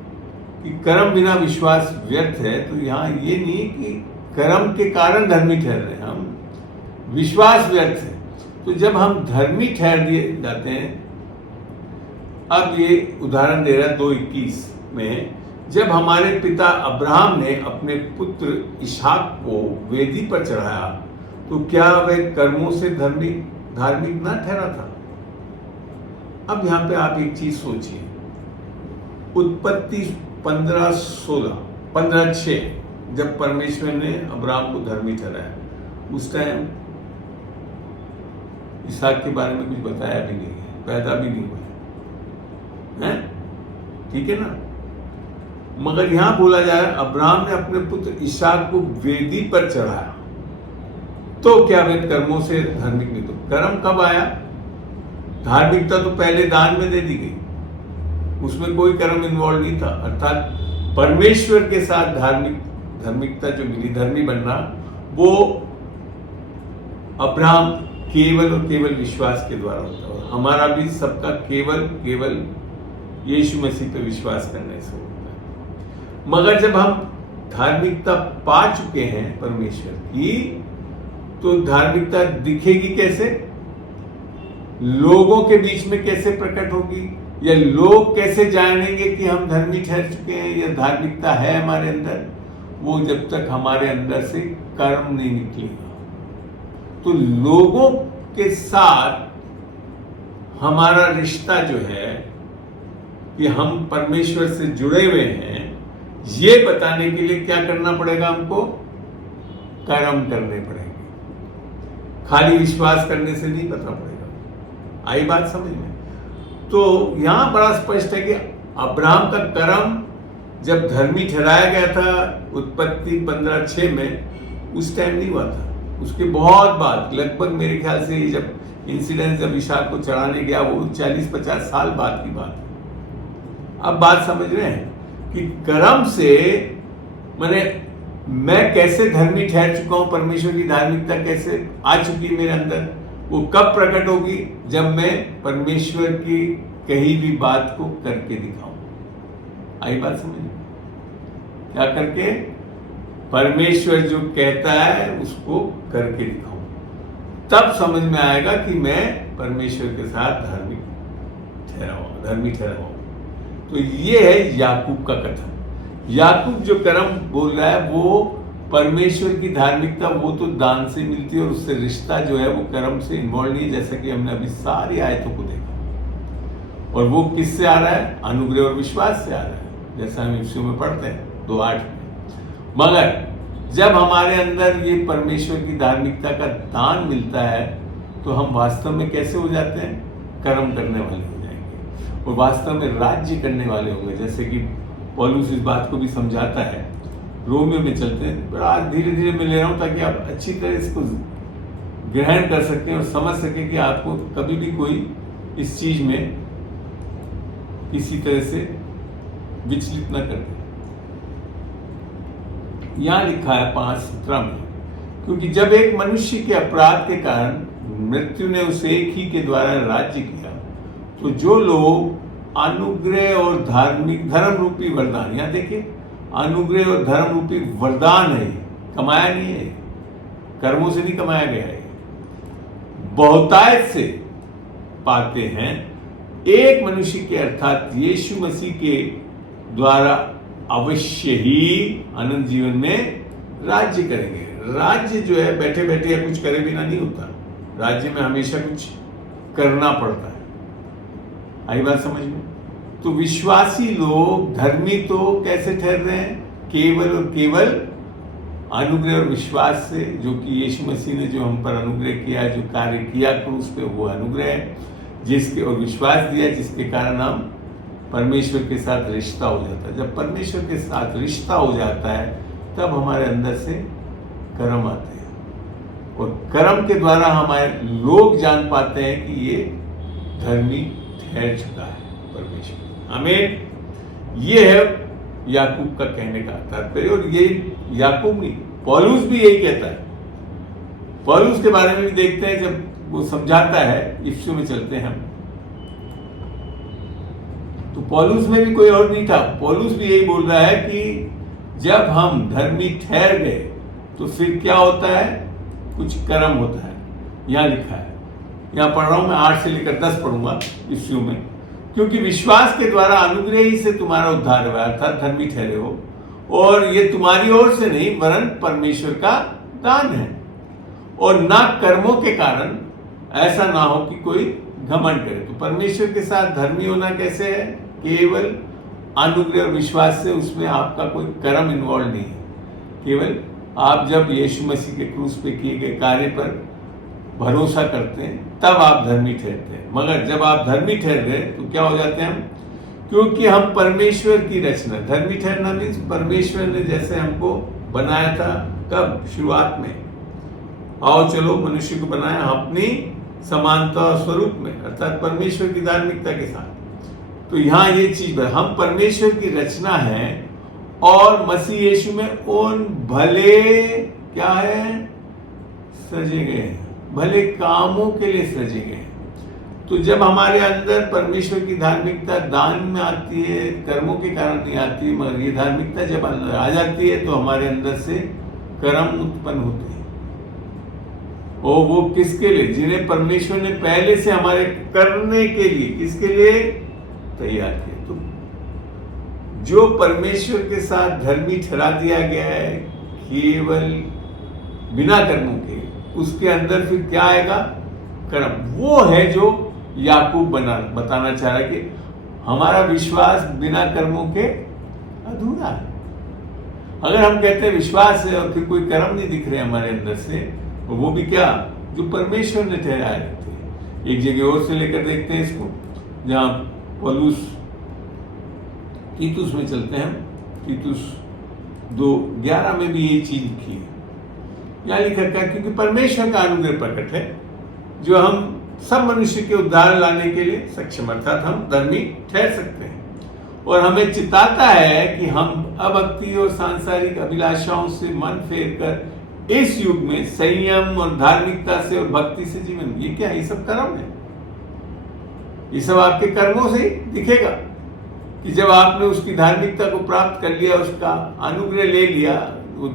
कर्म बिना विश्वास व्यर्थ है, तो यहाँ ये नहीं कि कर्म के कारण धर्मी ठहर रहे हैं हम, विश्वास व्यर्थ है। तो जब हम धर्मी ठहर दिए जाते हैं, अब ये उदाहरण दे रहा है 2:21 में, जब हमारे पिता अब्राहम ने अपने पुत्र इसहाक को वेदी पर चढ़ाया, तो क्या वह कर्मों से धार्मिक ना ठहरा था? अब यहां पे आप एक चीज सोचिए, उत्पत्ति 15:6 जब परमेश्वर ने अब्राहम को धर्मी ठहराया, उस टाइम इसहाक के बारे में कुछ बताया भी नहीं है, पैदा भी नहीं हुआ है, ठीक है ना। मगर यहां बोला जा रहा है अब्राहम ने अपने पुत्र इसहाक को वेदी पर चढ़ाया, तो क्या वे कर्मों से धार्मिक नहीं? तो कर्म कब आया? धार्मिकता तो पहले दान में दे दी गई, उसमें कोई कर्म इन्वॉल्व नहीं था। अर्थात परमेश्वर के साथ धार्मिकता जो मिली, धर्मी बनना, वो अब्राहम केवल और केवल विश्वास के द्वारा होता है, और हमारा भी सबका केवल यीशु मसीह पे विश्वास करने से होता है। मगर जब हम धार्मिकता पा चुके हैं परमेश्वर की, तो धार्मिकता दिखेगी कैसे? लोगों के बीच में कैसे प्रकट होगी, या लोग कैसे जानेंगे कि हम धर्मी ठहर चुके हैं या धार्मिकता है हमारे अंदर? वो जब तक हमारे अंदर से कर्म नहीं निकलेगा। तो लोगों के साथ हमारा रिश्ता जो है कि हम परमेश्वर से जुड़े हुए हैं, ये बताने के लिए क्या करना पड़ेगा? हमको कर्म करने पड़ेंगे, खाली विश्वास करने से नहीं पता पड़ेगा। आई बात समझ में? तो यहाँ बड़ा स्पष्ट है कि अब्राहम का कर्म जब धर्मी ठहराया गया था उत्पत्ति 15:6 में, उस टाइम नहीं हुआ था, उसके बहुत बाद, लगभग मेरे ख्याल से जब इंसिडेंस जब इसहाक को चढ़ाने गया वो 40-50 साल बाद की बात है। अब बात समझ रहे हैं कि कर्म से मैंने मैं कैसे धर्मी ठहर चुका हूं, परमेश्वर की धार्मिकता कैसे आ चुकी है मेरे अंदर, वो कब प्रकट होगी, जब मैं परमेश्वर की कही भी बात को करके दिखाऊं। आई बात समझ? क्या करके? परमेश्वर जो कहता है उसको करके दिखाऊं, तब समझ में आएगा कि मैं परमेश्वर के साथ धर्मी ठहरा हूं। तो ये है याकूब का कथन। याकूब जो कर्म बोल रहा है वो परमेश्वर की धार्मिकता, वो तो दान से मिलती है और उससे रिश्ता जो है वो कर्म से इन्वॉल्व नहीं, जैसा कि हमने अभी सारी आयतों को देखा। और वो किससे आ रहा है? अनुग्रह और विश्वास से आ रहा है, जैसा हम इफ्सियों में पढ़ते हैं 2:8 में। मगर जब हमारे अंदर ये परमेश्वर की धार्मिकता का दान मिलता है तो हम वास्तव में कैसे हो जाते हैं? कर्म करने वाले हो जाएंगे और वास्तव में राज्य करने वाले होंगे। जैसे कि पौलुस इस बात को भी समझाता है, रोमियो में चलते हैं, बड़ा धीरे धीरे मैं ले रहा हूं ताकि आप अच्छी तरह इसको ग्रहण कर सकें और समझ सकें कि आपको कभी भी कोई इस चीज में किसी तरह से विचलित न कर दे। यहां लिखा है 5:17 में, क्योंकि जब एक मनुष्य के अपराध के कारण मृत्यु ने उसे एक ही के द्वारा राज्य किया, तो जो लोग अनुग्रह और धर्म रूपी वरदान, यहां देखिए अनुग्रह और धर्म रूपी वरदान है, कमाया नहीं है, कर्मों से नहीं कमाया गया है, बहुतायत से पाते हैं, एक मनुष्य के अर्थात यीशु मसीह के द्वारा अवश्य ही अनंत जीवन में राज्य करेंगे। राज्य जो है बैठे बैठे या कुछ करे बिना नहीं होता, राज्य में हमेशा कुछ करना पड़ता है। आई बात समझ में? तो विश्वासी लोग धर्मी तो कैसे ठहर रहे हैं? केवल और केवल अनुग्रह और विश्वास से, जो कि यीशु मसीह ने जो हम पर अनुग्रह किया, जो कार्य किया क्रूस पे, वो अनुग्रह है, जिसके और विश्वास दिया जिसके कारण हम परमेश्वर के साथ रिश्ता हो जाता है। जब परमेश्वर के साथ रिश्ता हो जाता है तब हमारे अंदर से कर्म आते हैं और कर्म के द्वारा हमारे लोग जान पाते हैं कि ये धर्मी ठहर चुका है परमेश्वर। आमीन। ये है याकूब का कहने का तात्पर्य। और ये याकूब नहीं, पौलुस भी यही कहता है। पौलुस के बारे में भी देखते हैं, जब वो समझाता है, इफ्सियों में चलते हैं हम, तो पौलुस में भी कोई और नहीं था। पौलुस भी यही बोल रहा है कि जब हम धर्मी ठहर गए तो फिर क्या होता है? कुछ कर्म होता है। यहां लिखा है, यहां पढ़ रहा हूं मैं, 8 से लेकर 10 पढ़ूंगा इफ्सियों में। क्योंकि विश्वास के द्वारा अनुग्रह ही से तुम्हारा उद्धार हुआ, अर्थात धर्मी ठहरे हो, और ये तुम्हारी ओर से नहीं वरन परमेश्वर का दान है, और ना कर्मों के कारण, ऐसा ना हो कि कोई घमंड करे। तो परमेश्वर के साथ धर्मी होना कैसे है? केवल अनुग्रह और विश्वास से, उसमें आपका कोई कर्म इन्वॉल्व नहीं है। केवल आप जब यीशु मसीह के क्रूस पे किए गए कार्य पर भरोसा करते हैं तब आप धर्मी ठहरते हैं। मगर जब आप धर्मी ठहर गए तो क्या हो जाते हैं हम? क्योंकि हम परमेश्वर की रचना, धर्मी ठहरना मीन्स परमेश्वर ने जैसे हमको बनाया था, कब? शुरुआत में। आओ चलो मनुष्य को बनाया अपनी समानता और स्वरूप में, अर्थात परमेश्वर की धार्मिकता के साथ। तो यहां ये चीज है, हम परमेश्वर की रचना है और मसीह यीशु में उन भले क्या है? सजे गए हैं, भले कामों के लिए सजे गए हैं। तो जब हमारे अंदर परमेश्वर की धार्मिकता दान में आती है, कर्मों के कारण नहीं आती, मगर ये धार्मिकता जब अंदर आ जाती है तो हमारे अंदर से कर्म उत्पन्न होते हैं। और वो किसके लिए? जिन्हें परमेश्वर ने पहले से हमारे करने के लिए, किसके लिए तैयार किया। तो जो परमेश्वर के साथ धर्मी ठहरा दिया गया है केवल बिना कर्मों के, उसके अंदर फिर क्या आएगा? कर्म। वो है जो याकूब बताना चाह रहा है कि हमारा विश्वास बिना कर्मों के अधूरा है। अगर हम कहते हैं विश्वास है और फिर कोई कर्म नहीं दिख रहे हमारे अंदर से, और वो भी क्या? जो परमेश्वर ने ठहराए थे। एक जगह और से लेकर देखते हैं इसको, जहाँ पौलुस तीतुस में चलते हैं, तीतुस 2:11 में भी यही चीज लिखी है। यहाँ लिखा है क्योंकि परमेश्वर का अनुग्रह प्रकट है जो हम सब मनुष्य के उद्धार लाने के लिए सक्षम, अर्थात हम धर्मी ठहर सकते हैं, और हमें चिताता है कि हम अभक्ति और सांसारिक अभिलाषाओं से मन फेर कर इस युग में संयम और धार्मिकता से और भक्ति से जीवन। ये क्या है? ये सब कर्म है। ये सब आपके कर्मों से ही दिखेगा कि जब आपने उसकी धार्मिकता को प्राप्त कर लिया, उसका अनुग्रह ले लिया,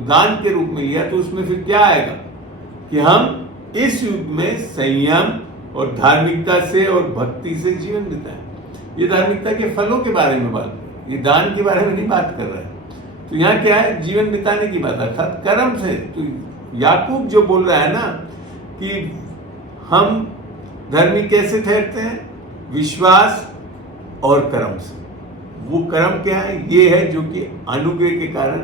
दान के रूप में लिया, तो उसमें फिर क्या आएगा कि हम इस युग में संयम और धार्मिकता से और भक्ति से जीवन बिताएं। ये धार्मिकता के फलों के बारे में बात कर, ये दान के बारे में नहीं बात कर रहा है। तो यहाँ क्या है? जीवन बिताने की बात, अर्थात कर्म से। तो याकूब जो बोल रहा है ना कि हम धर्मी कैसे ठहरते हैं? विश्वास और कर्म से। वो कर्म क्या है? ये है जो कि अनुग्रह के कारण,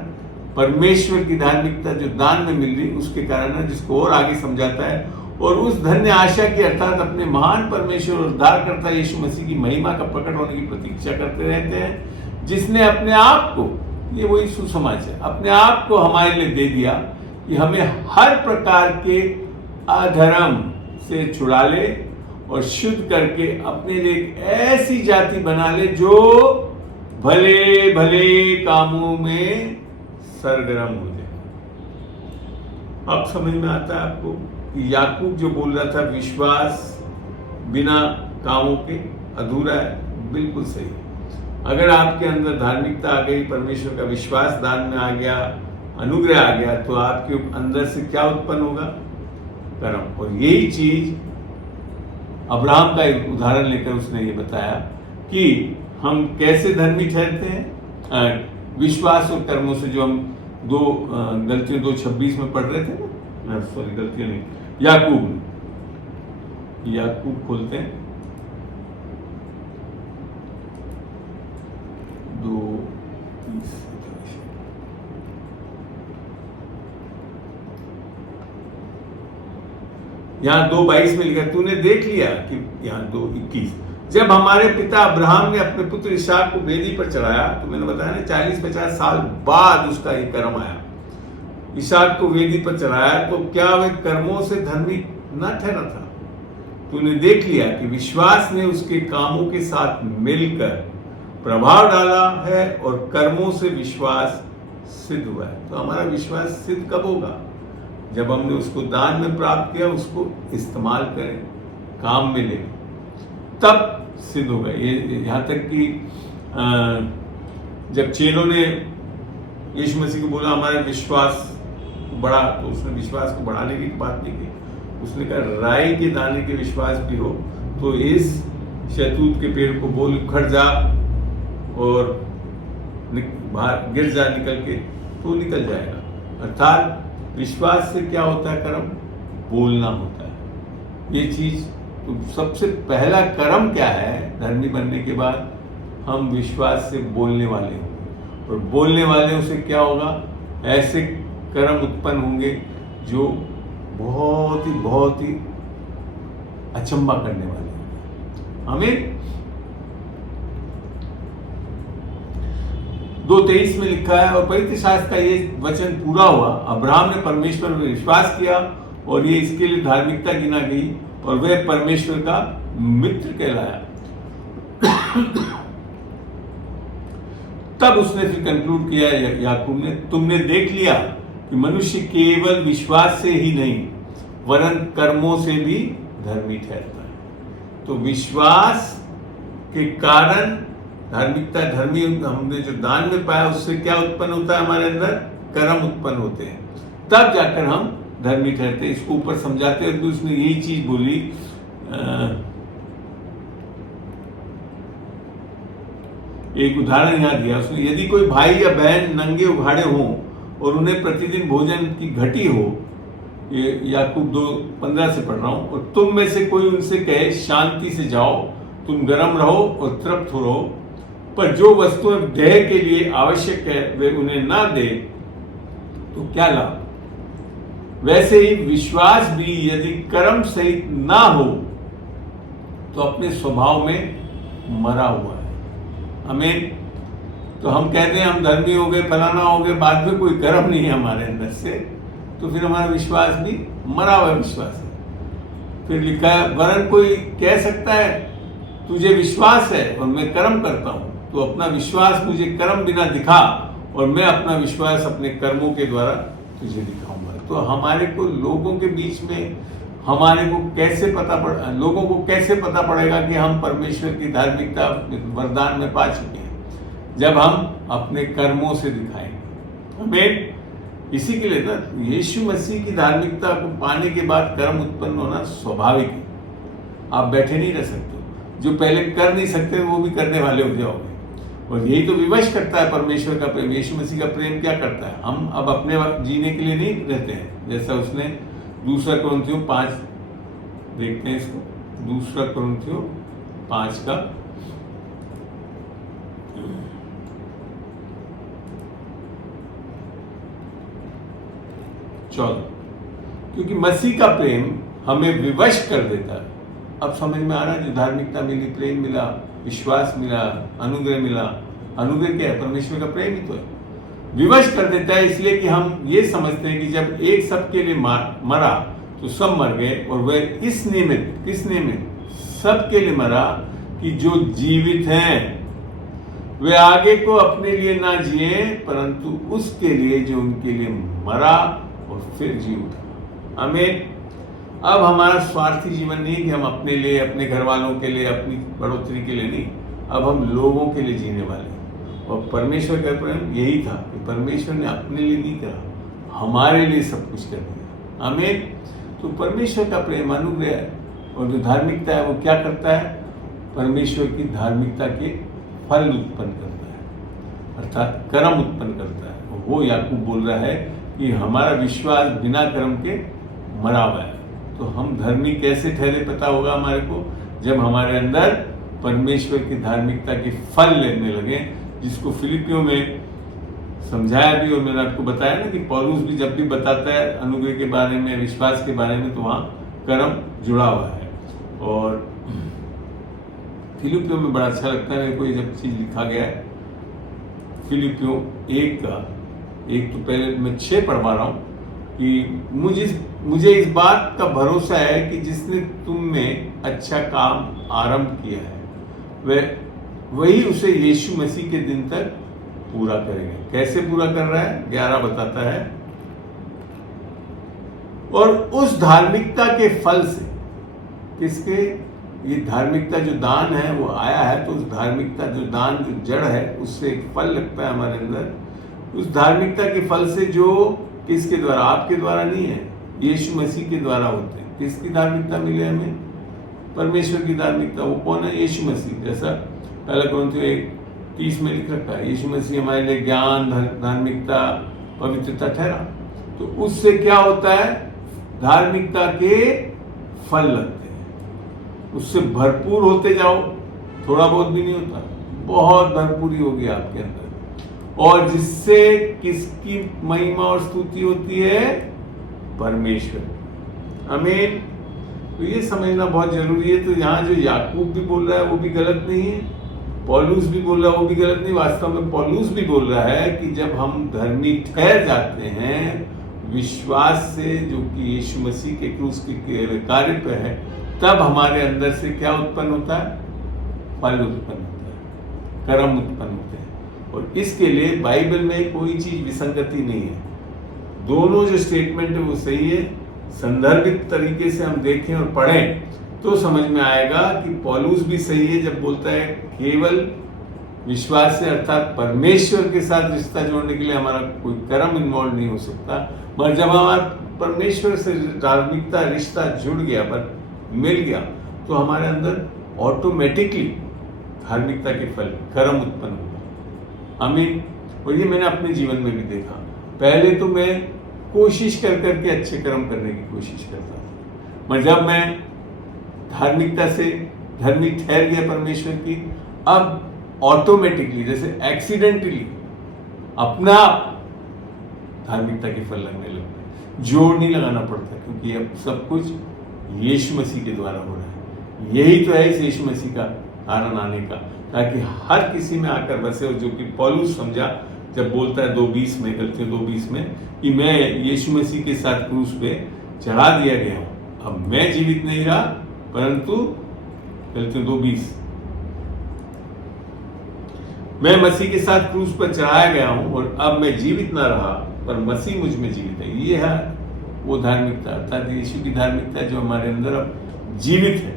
परमेश्वर की धार्मिकता जो दान में मिल रही उसके कारण है, जिसको और आगे समझाता है। और उस धन्य आशा की, अर्थात अपने महान परमेश्वर और उद्धारकर्ता यीशु मसीह की महिमा का प्रकट होने की प्रतीक्षा करते रहते हैं, जिसने अपने आप को, ये वही सुसमाचार है, अपने आप को हमारे लिए दे दिया कि हमें हर प्रकार के अधर्म से छुड़ा ले और शुद्ध करके अपने लिए एक ऐसी जाति बना ले जो भले भले कामों में सरगर्म हो जाए। अब समझ में आता है आपको कि याकूब जो बोल रहा था विश्वास बिना कामों के अधूरा है, बिल्कुल सही। अगर आपके अंदर धार्मिकता आ गई, परमेश्वर का विश्वास दान में आ गया, अनुग्रह आ गया, तो आपके अंदर से क्या उत्पन्न होगा? कर्म। और यही चीज अब्राहम का एक उदाहरण लेकर उसने ये बताया कि हम कैसे धर्मी ठहरते हैं विश्वास और कर्मों से। जो हम गलतियों 2:26 में पढ़ रहे थे ना, सॉरी गलतियां नहीं, याकूब खोलते हैं 2:30। यहाँ 2:22 में लिखा, तूने देख लिया कि, यहाँ 2:21, जब हमारे पिता अब्राहम ने अपने पुत्र इसहाक को वेदी पर चढ़ाया, तो मैंने बताया ना 40-50 साल बाद उसका एक कर्म आया, इसहाक को वेदी पर चढ़ाया, तो क्या वह कर्मों से धर्मी न ठहरा था? तूने देख लिया कि विश्वास ने उसके कामों के साथ मिलकर प्रभाव डाला है और कर्मों से विश्वास सिद्ध हुआ है। तो हमारा विश्वास सिद्ध कब होगा? जब हमने उसको दान में प्राप्त किया, उसको इस्तेमाल करें, काम में ले, तब सिद्ध होगा। ये यहाँ तक कि जब चेलों ने यीशु मसीह को बोला हमारा विश्वास बढ़ा, तो उसने विश्वास को बढ़ाने की बात नहीं की। उसने कहा राई के दाने के विश्वास भी हो तो इस शहतूत के पेड़ को बोल उखड़ जा और बाहर गिर जा निकल के, तो निकल जाएगा। अर्थात विश्वास से क्या होता है? कर्म बोलना होता है। ये चीज तो सबसे पहला कर्म क्या है? धर्मी बनने के बाद हम विश्वास से बोलने वाले होंगे, और बोलने वाले से क्या होगा? ऐसे कर्म उत्पन्न होंगे जो बहुत ही अचंभा करने वाले होंगे। हमें 2:23 में लिखा है, और पवित्र शास्त्र का ये वचन पूरा हुआ, अब्राहम ने परमेश्वर में विश्वास किया और ये इसके लिए धार्मिकता गिना गई और वह परमेश्वर का मित्र कहलाया। तब उसने फिर कंक्लूड किया याकूब ने, तुमने देख लिया कि मनुष्य केवल विश्वास से ही नहीं वरन कर्मों से भी धर्मी ठहरता है। तो विश्वास के कारण धार्मिकता, धर्मी हमने जो दान में पाया उससे क्या उत्पन्न होता है? हमारे अंदर कर्म उत्पन्न होते हैं, तब जाकर हम धर्मी ठहरते हैं। इसको ऊपर समझाते हैं तो उसने यही चीज बोली, एक उदाहरण यहाँ दिया उसने, यदि कोई भाई या बहन नंगे उघाड़े हों और उन्हें प्रतिदिन भोजन की घटी हो, ये याकूब 2:15 से पढ़ रहा हूं, और तुम में से कोई उनसे कहे शांति से जाओ, तुम गर्म रहो और तृप्त हो रहो, पर जो वस्तुएं देह के लिए आवश्यक है वे उन्हें ना दे, तो क्या लाभ? वैसे ही विश्वास भी यदि कर्म सहित ना हो तो अपने स्वभाव में मरा हुआ है। हमें तो हम कहते हैं हम धर्मी हो गए, फलाना हो गए, बाद में कोई कर्म नहीं है हमारे अंदर से, तो फिर हमारा विश्वास भी मरा हुआ विश्वास है। फिर लिखा है, वरन कोई कह सकता है तुझे विश्वास है और मैं कर्म करता हूं, तो अपना विश्वास मुझे कर्म बिना दिखा और मैं अपना विश्वास अपने कर्मों के द्वारा तुझे दिखाऊंगा। तो हमारे को लोगों के बीच में हमारे को कैसे लोगों को कैसे पता पड़ेगा कि हम परमेश्वर की धार्मिकता वरदान में पा चुके हैं? जब हम अपने कर्मों से दिखाएंगे। हमें इसी के लिए ना यीशु मसीह की धार्मिकता को पाने के बाद कर्म उत्पन्न होना स्वाभाविक है। आप बैठे नहीं रह सकते, जो पहले कर नहीं सकते वो भी करने वाले हो जाओगे। और यही तो विवश करता है परमेश्वर का प्रेम। यीशु मसीह का प्रेम क्या करता है? हम अब अपने जीने के लिए नहीं रहते हैं, जैसा उसने 2 कुरिन्थियों 5 देखते हैं इसको, 2 कुरिन्थियों 5 का 14, क्योंकि मसीह का प्रेम हमें विवश कर देता है। अब समझ में आ रहा है, जो धार्मिकता मिली, प्रेम मिला, विश्वास मिला, अनुग्रह मिला। अनुग्रह क्या है? परमेश्वर का प्रेम ही तो है। विवश कर देता है इसलिए कि हम ये समझते हैं कि जब एक सबके लिए मरा तो सब मर गए, और वह किस निमित्त सबके लिए मरा कि जो जीवित हैं वे आगे को अपने लिए ना जिए, परंतु उसके लिए जो उनके लिए मरा और फिर जी उठा। आमीन। अब हमारा स्वार्थी जीवन नहीं कि हम अपने लिए, अपने घर वालों के लिए, अपनी बढ़ोतरी के लिए नहीं, अब हम लोगों के लिए जीने वाले हैं। और परमेश्वर का प्रेम यही था कि परमेश्वर ने अपने लिए नहीं करा, हमारे लिए सब कुछ कर दिया। आमीन। तो परमेश्वर का प्रेम अनुग्रह है, और जो धार्मिकता है वो क्या करता है? परमेश्वर की धार्मिकता के फल उत्पन्न करता है, अर्थात कर्म उत्पन्न करता है। वो याकूब बोल रहा है कि हमारा विश्वास बिना कर्म के मरा हुआ है। तो हम धर्मी कैसे ठहरे पता होगा हमारे को? जब हमारे अंदर परमेश्वर की धार्मिकता के फल लेने लगे, जिसको फिलिपियों में समझाया भी, और मैंने आपको बताया ना कि पौलुस भी जब भी बताता है अनुग्रह के बारे में, विश्वास के बारे में, तो वहाँ कर्म जुड़ा हुआ है। और फिलिपियों में बड़ा अच्छा लगता है मेरे को ये जब चीज लिखा गया है, फिलिपियों 1 का 1, तो पहले मैं 6 पढ़वा रहा हूँ कि मुझे इस बात का भरोसा है कि जिसने तुम में अच्छा काम आरंभ किया है वही उसे यीशु मसीह के दिन तक पूरा करेगा। कैसे पूरा कर रहा है? 11 बताता है, और उस धार्मिकता के फल से, किसके? ये धार्मिकता जो दान है वो आया है, तो उस धार्मिकता जो दान जो जड़ है उससे एक फल लगता है हमारे अंदर। उस धार्मिकता के फल से जो किसके द्वारा? आपके द्वारा नहीं है, यीशु मसीह के द्वारा होते हैं। किसकी धार्मिकता मिली हमें? परमेश्वर की धार्मिकता। वो कौन है? यीशु मसीह। जैसा 1 कुरिन्थियों 1:30 में लिख रखा है, यीशु मसीह हमारे लिए ज्ञान, धार्मिकता, पवित्रता ठहरा। तो उससे क्या होता है? धार्मिकता के फल लगते हैं, उससे भरपूर होते जाओ। थोड़ा बहुत भी नहीं होता, बहुत भरपूरी होगी आपके अंदर, और जिससे किसकी महिमा और स्तुति होती है? परमेश्वर। आमीन। तो ये समझना बहुत जरूरी है। तो यहाँ जो याकूब भी बोल रहा है वो भी गलत नहीं है, पौलुस भी बोल रहा है वो भी गलत नहीं। वास्तव में पौलुस भी बोल रहा है कि जब हम धर्मी ठहर जाते हैं विश्वास से, जो कि यीशु मसीह के क्रूस के कार्य पे है, तब हमारे अंदर से क्या उत्पन्न होता है? फल उत्पन्न होता है, कर्म उत्पन्न होते हैं। और इसके लिए बाइबल में कोई चीज विसंगति नहीं है। दोनों जो स्टेटमेंट है वो सही है। संदर्भित तरीके से हम देखें और पढ़ें तो समझ में आएगा कि पौलुस भी सही है जब बोलता है केवल विश्वास से, अर्थात परमेश्वर के साथ रिश्ता जोड़ने के लिए हमारा कोई कर्म इन्वॉल्व नहीं हो सकता। मगर जब हमारा परमेश्वर से धार्मिकता रिश्ता जुड़ गया, पर मिल गया, तो हमारे अंदर ऑटोमेटिकली धार्मिकता के फल, कर्म उत्पन्न होगा। आमीन। और ये मैंने अपने जीवन में भी देखा। पहले तो मैं कोशिश कर करके अच्छे कर्म करने की कोशिश करता था, मगर जब मैं धार्मिकता से धर्मी ठहर गया परमेश्वर की, अब ऑटोमेटिकली, जैसे एक्सीडेंटली, अपना धार्मिकता के फल लगने लगते हैं। जोर नहीं लगाना पड़ता, क्योंकि अब सब कुछ यीशु मसीह के द्वारा हो रहा है। यही तो है इस यीशु मसीह का कारण आने का, ताकि हर किसी में आकर बसे। और जो कि पौलुस समझा जब बोलता है 2:20 में, गलतियों 2:20 में, कि मैं यीशु मसीह के साथ क्रूस पे चढ़ा दिया गया हूँ, अब मैं जीवित नहीं रहा परंतु, गलतियों 2:20, मैं मसीह के साथ क्रूस पर चढ़ाया गया हूं और अब मैं जीवित ना रहा पर मसीह मुझ में जीवित है। ये है वो धार्मिकता, अर्थात यीशु की धार्मिकता जो हमारे अंदर अब जीवित है।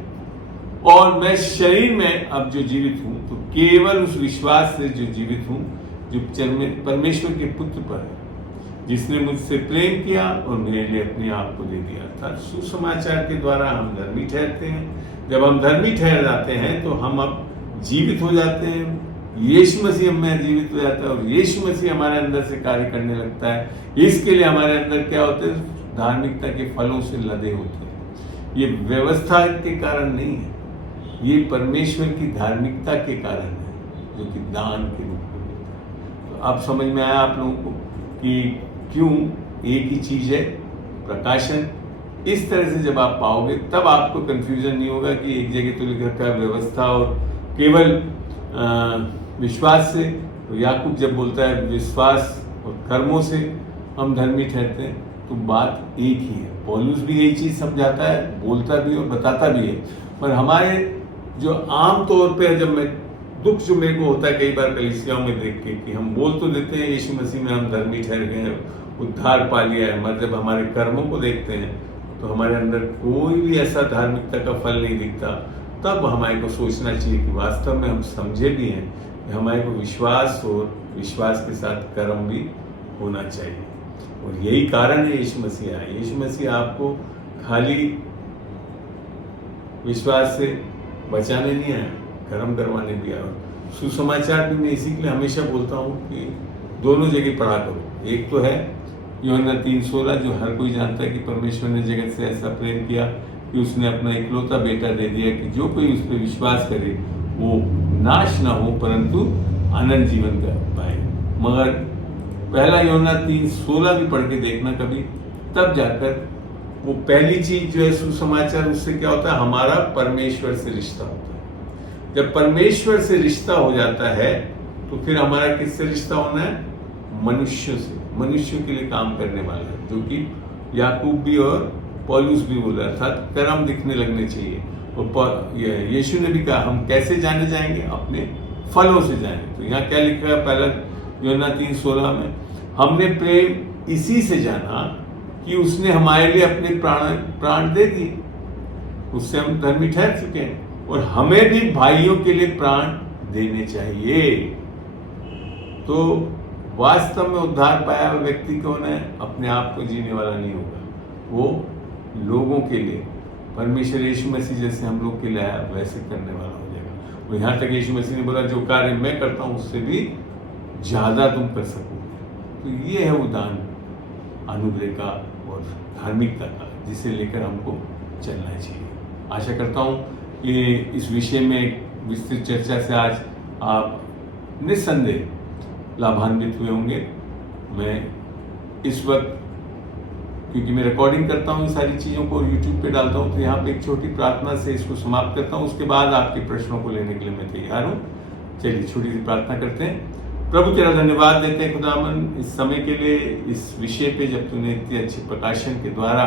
और मैं शरीर में अब जो जीवित हूं तो केवल उस विश्वास से जो जीवित हूं जो परमेश्वर के पुत्र पर है, जिसने मुझसे प्रेम किया और मेरे लिए अपने आप को दे दिया। अर्थात सुसमाचार के द्वारा हम धर्मी ठहरते हैं। जब हम धर्मी ठहर जाते हैं तो हम अब जीवित हो जाते हैं। यीशु मसीह हमें जीवित हो जाता है और यीशु मसीह हमारे अंदर से कार्य करने लगता है। इसके लिए हमारे अंदर क्या होते हैं? धार्मिकता के फलों से लदे होते हैं। ये व्यवस्था के कारण नहीं है, ये परमेश्वर की धार्मिकता के कारण है, जो कि दान के रूप में देता है। तो अब समझ में आया आप लोगों को कि क्यों एक ही चीज है प्रकाशन। इस तरह से जब आप पाओगे तब आपको कंफ्यूजन नहीं होगा कि एक जगह तो लिख रखा है व्यवस्था और केवल विश्वास से। तो याकूब जब बोलता है विश्वास और कर्मों से हम धर्मी ठहरते हैं, तो बात एक ही है। पौलुस भी यही चीज समझाता है, बोलता भी और बताता भी है। पर हमारे जो आम तौर पे जब मैं दुख जो मेरे को होता है कई बार कलीसियाओं में देख के कि हम बोल तो देते हैं यीशु मसीह में हम धर्मी ठहर गए हैं, उद्धार पा लिया है, मगर जब हमारे कर्मों को देखते हैं तो हमारे अंदर कोई भी ऐसा धार्मिकता का फल नहीं दिखता। तब हमारे को सोचना चाहिए कि वास्तव में हम समझे भी हैं कि हमारे को विश्वास और विश्वास के साथ कर्म भी होना चाहिए। और यही कारण है यीशु मसीह आए। यीशु मसीह आपको खाली विश्वास से बचाने नहीं आया, कर्म करवाने भी आया। सुसमाचार भी मैं इसी के लिए हमेशा बोलता हूँ कि दोनों जगह पढ़ा करो। एक तो है यूहन्ना 3:16, जो हर कोई जानता है कि परमेश्वर ने जगत से ऐसा प्रेम किया कि उसने अपना इकलौता बेटा दे दिया कि जो कोई उस पर विश्वास करे वो नाश ना हो परंतु अनंत जीवन का पाए। मगर पहला यूहन्ना 3:16 भी पढ़ के देखना कभी, तब जाकर वो पहली चीज जो है सुसमाचार, उससे क्या होता है? हमारा परमेश्वर से रिश्ता होता है। जब परमेश्वर से रिश्ता हो जाता है तो फिर हमारा किससे रिश्ता होना है? मनुष्यों से, मनुष्यों के लिए काम करने वाला है, जो कि याकूब भी और पौलुस भी बोला, अर्थात कर्म दिखने लगने चाहिए। और यीशु ने भी कहा हम कैसे जाने जाएंगे? अपने फलों से जाएंगे। तो यहाँ क्या लिखा है पहला यूहन्ना 3:16 में? हमने प्रेम इसी से जाना कि उसने हमारे लिए अपने प्राण दे दिए, उससे हम धर्मी ठहर चुके हैं। और हमें भी भाइयों के लिए प्राण देने चाहिए। तो वास्तव में उद्धार पाया हुआ व्यक्ति कौन है? अपने आप को जीने वाला नहीं होगा, वो लोगों के लिए, परमेश्वर यीशु मसीह जैसे हम लोग के लिए आया वैसे करने वाला हो जाएगा। और यहाँ तक यीशु मसीह ने बोला जो कार्य मैं करता हूँ उससे भी ज्यादा तुम कर सकोगे। तो ये है वो दान, अनुग्रह का और धार्मिकता का, जिसे लेकर हमको चलना चाहिए। आशा करता हूँ कि इस विषय में विस्तृत चर्चा से आज आप निस्संदेह लाभान्वित हुए होंगे। मैं इस वक्त, क्योंकि मैं रिकॉर्डिंग करता हूँ इन सारी चीज़ों को यूट्यूब पे डालता हूँ, तो यहाँ पे एक छोटी प्रार्थना से इसको समाप्त करता हूँ। उसके बाद आपके प्रश्नों को लेने के लिए मैं तैयार हूँ। चलिए छोटी सी प्रार्थना करते हैं। प्रभु तेरा धन्यवाद देते हैं खुदावन इस समय के लिए, इस विषय पे जब तूने इतने अच्छे प्रकाशन के द्वारा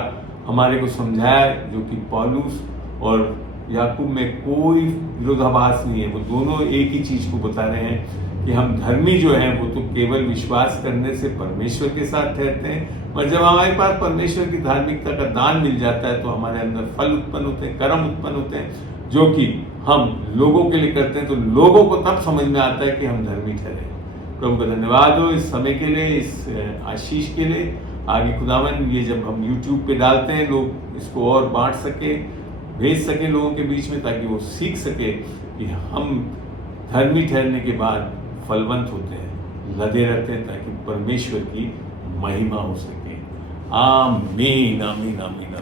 हमारे को समझाया, जो कि पौलुस और याकूब में कोई विरोधाभास नहीं है। वो दोनों एक ही चीज को बता रहे हैं कि हम धर्मी जो हैं वो तो केवल विश्वास करने से परमेश्वर के साथ ठहरते हैं, और जब हमारे पास परमेश्वर की धार्मिकता का दान मिल जाता है तो हमारे अंदर फल उत्पन्न होते हैं, कर्म उत्पन्न होते हैं, जो कि हम लोगों के लिए करते हैं। तो लोगों को तब समझ में आता है कि हम धर्मी ठहरे। प्रभु का धन्यवाद हो इस समय के लिए, इस आशीष के लिए। आगे खुदावन ये जब हम YouTube पे डालते हैं, लोग इसको और बांट सके, भेज सके लोगों के बीच में, ताकि वो सीख सके कि हम धर्मी ठहरने के बाद फलवंत होते हैं, लदे रहते हैं, ताकि परमेश्वर की महिमा हो सके। आमीन आमीन आमीन।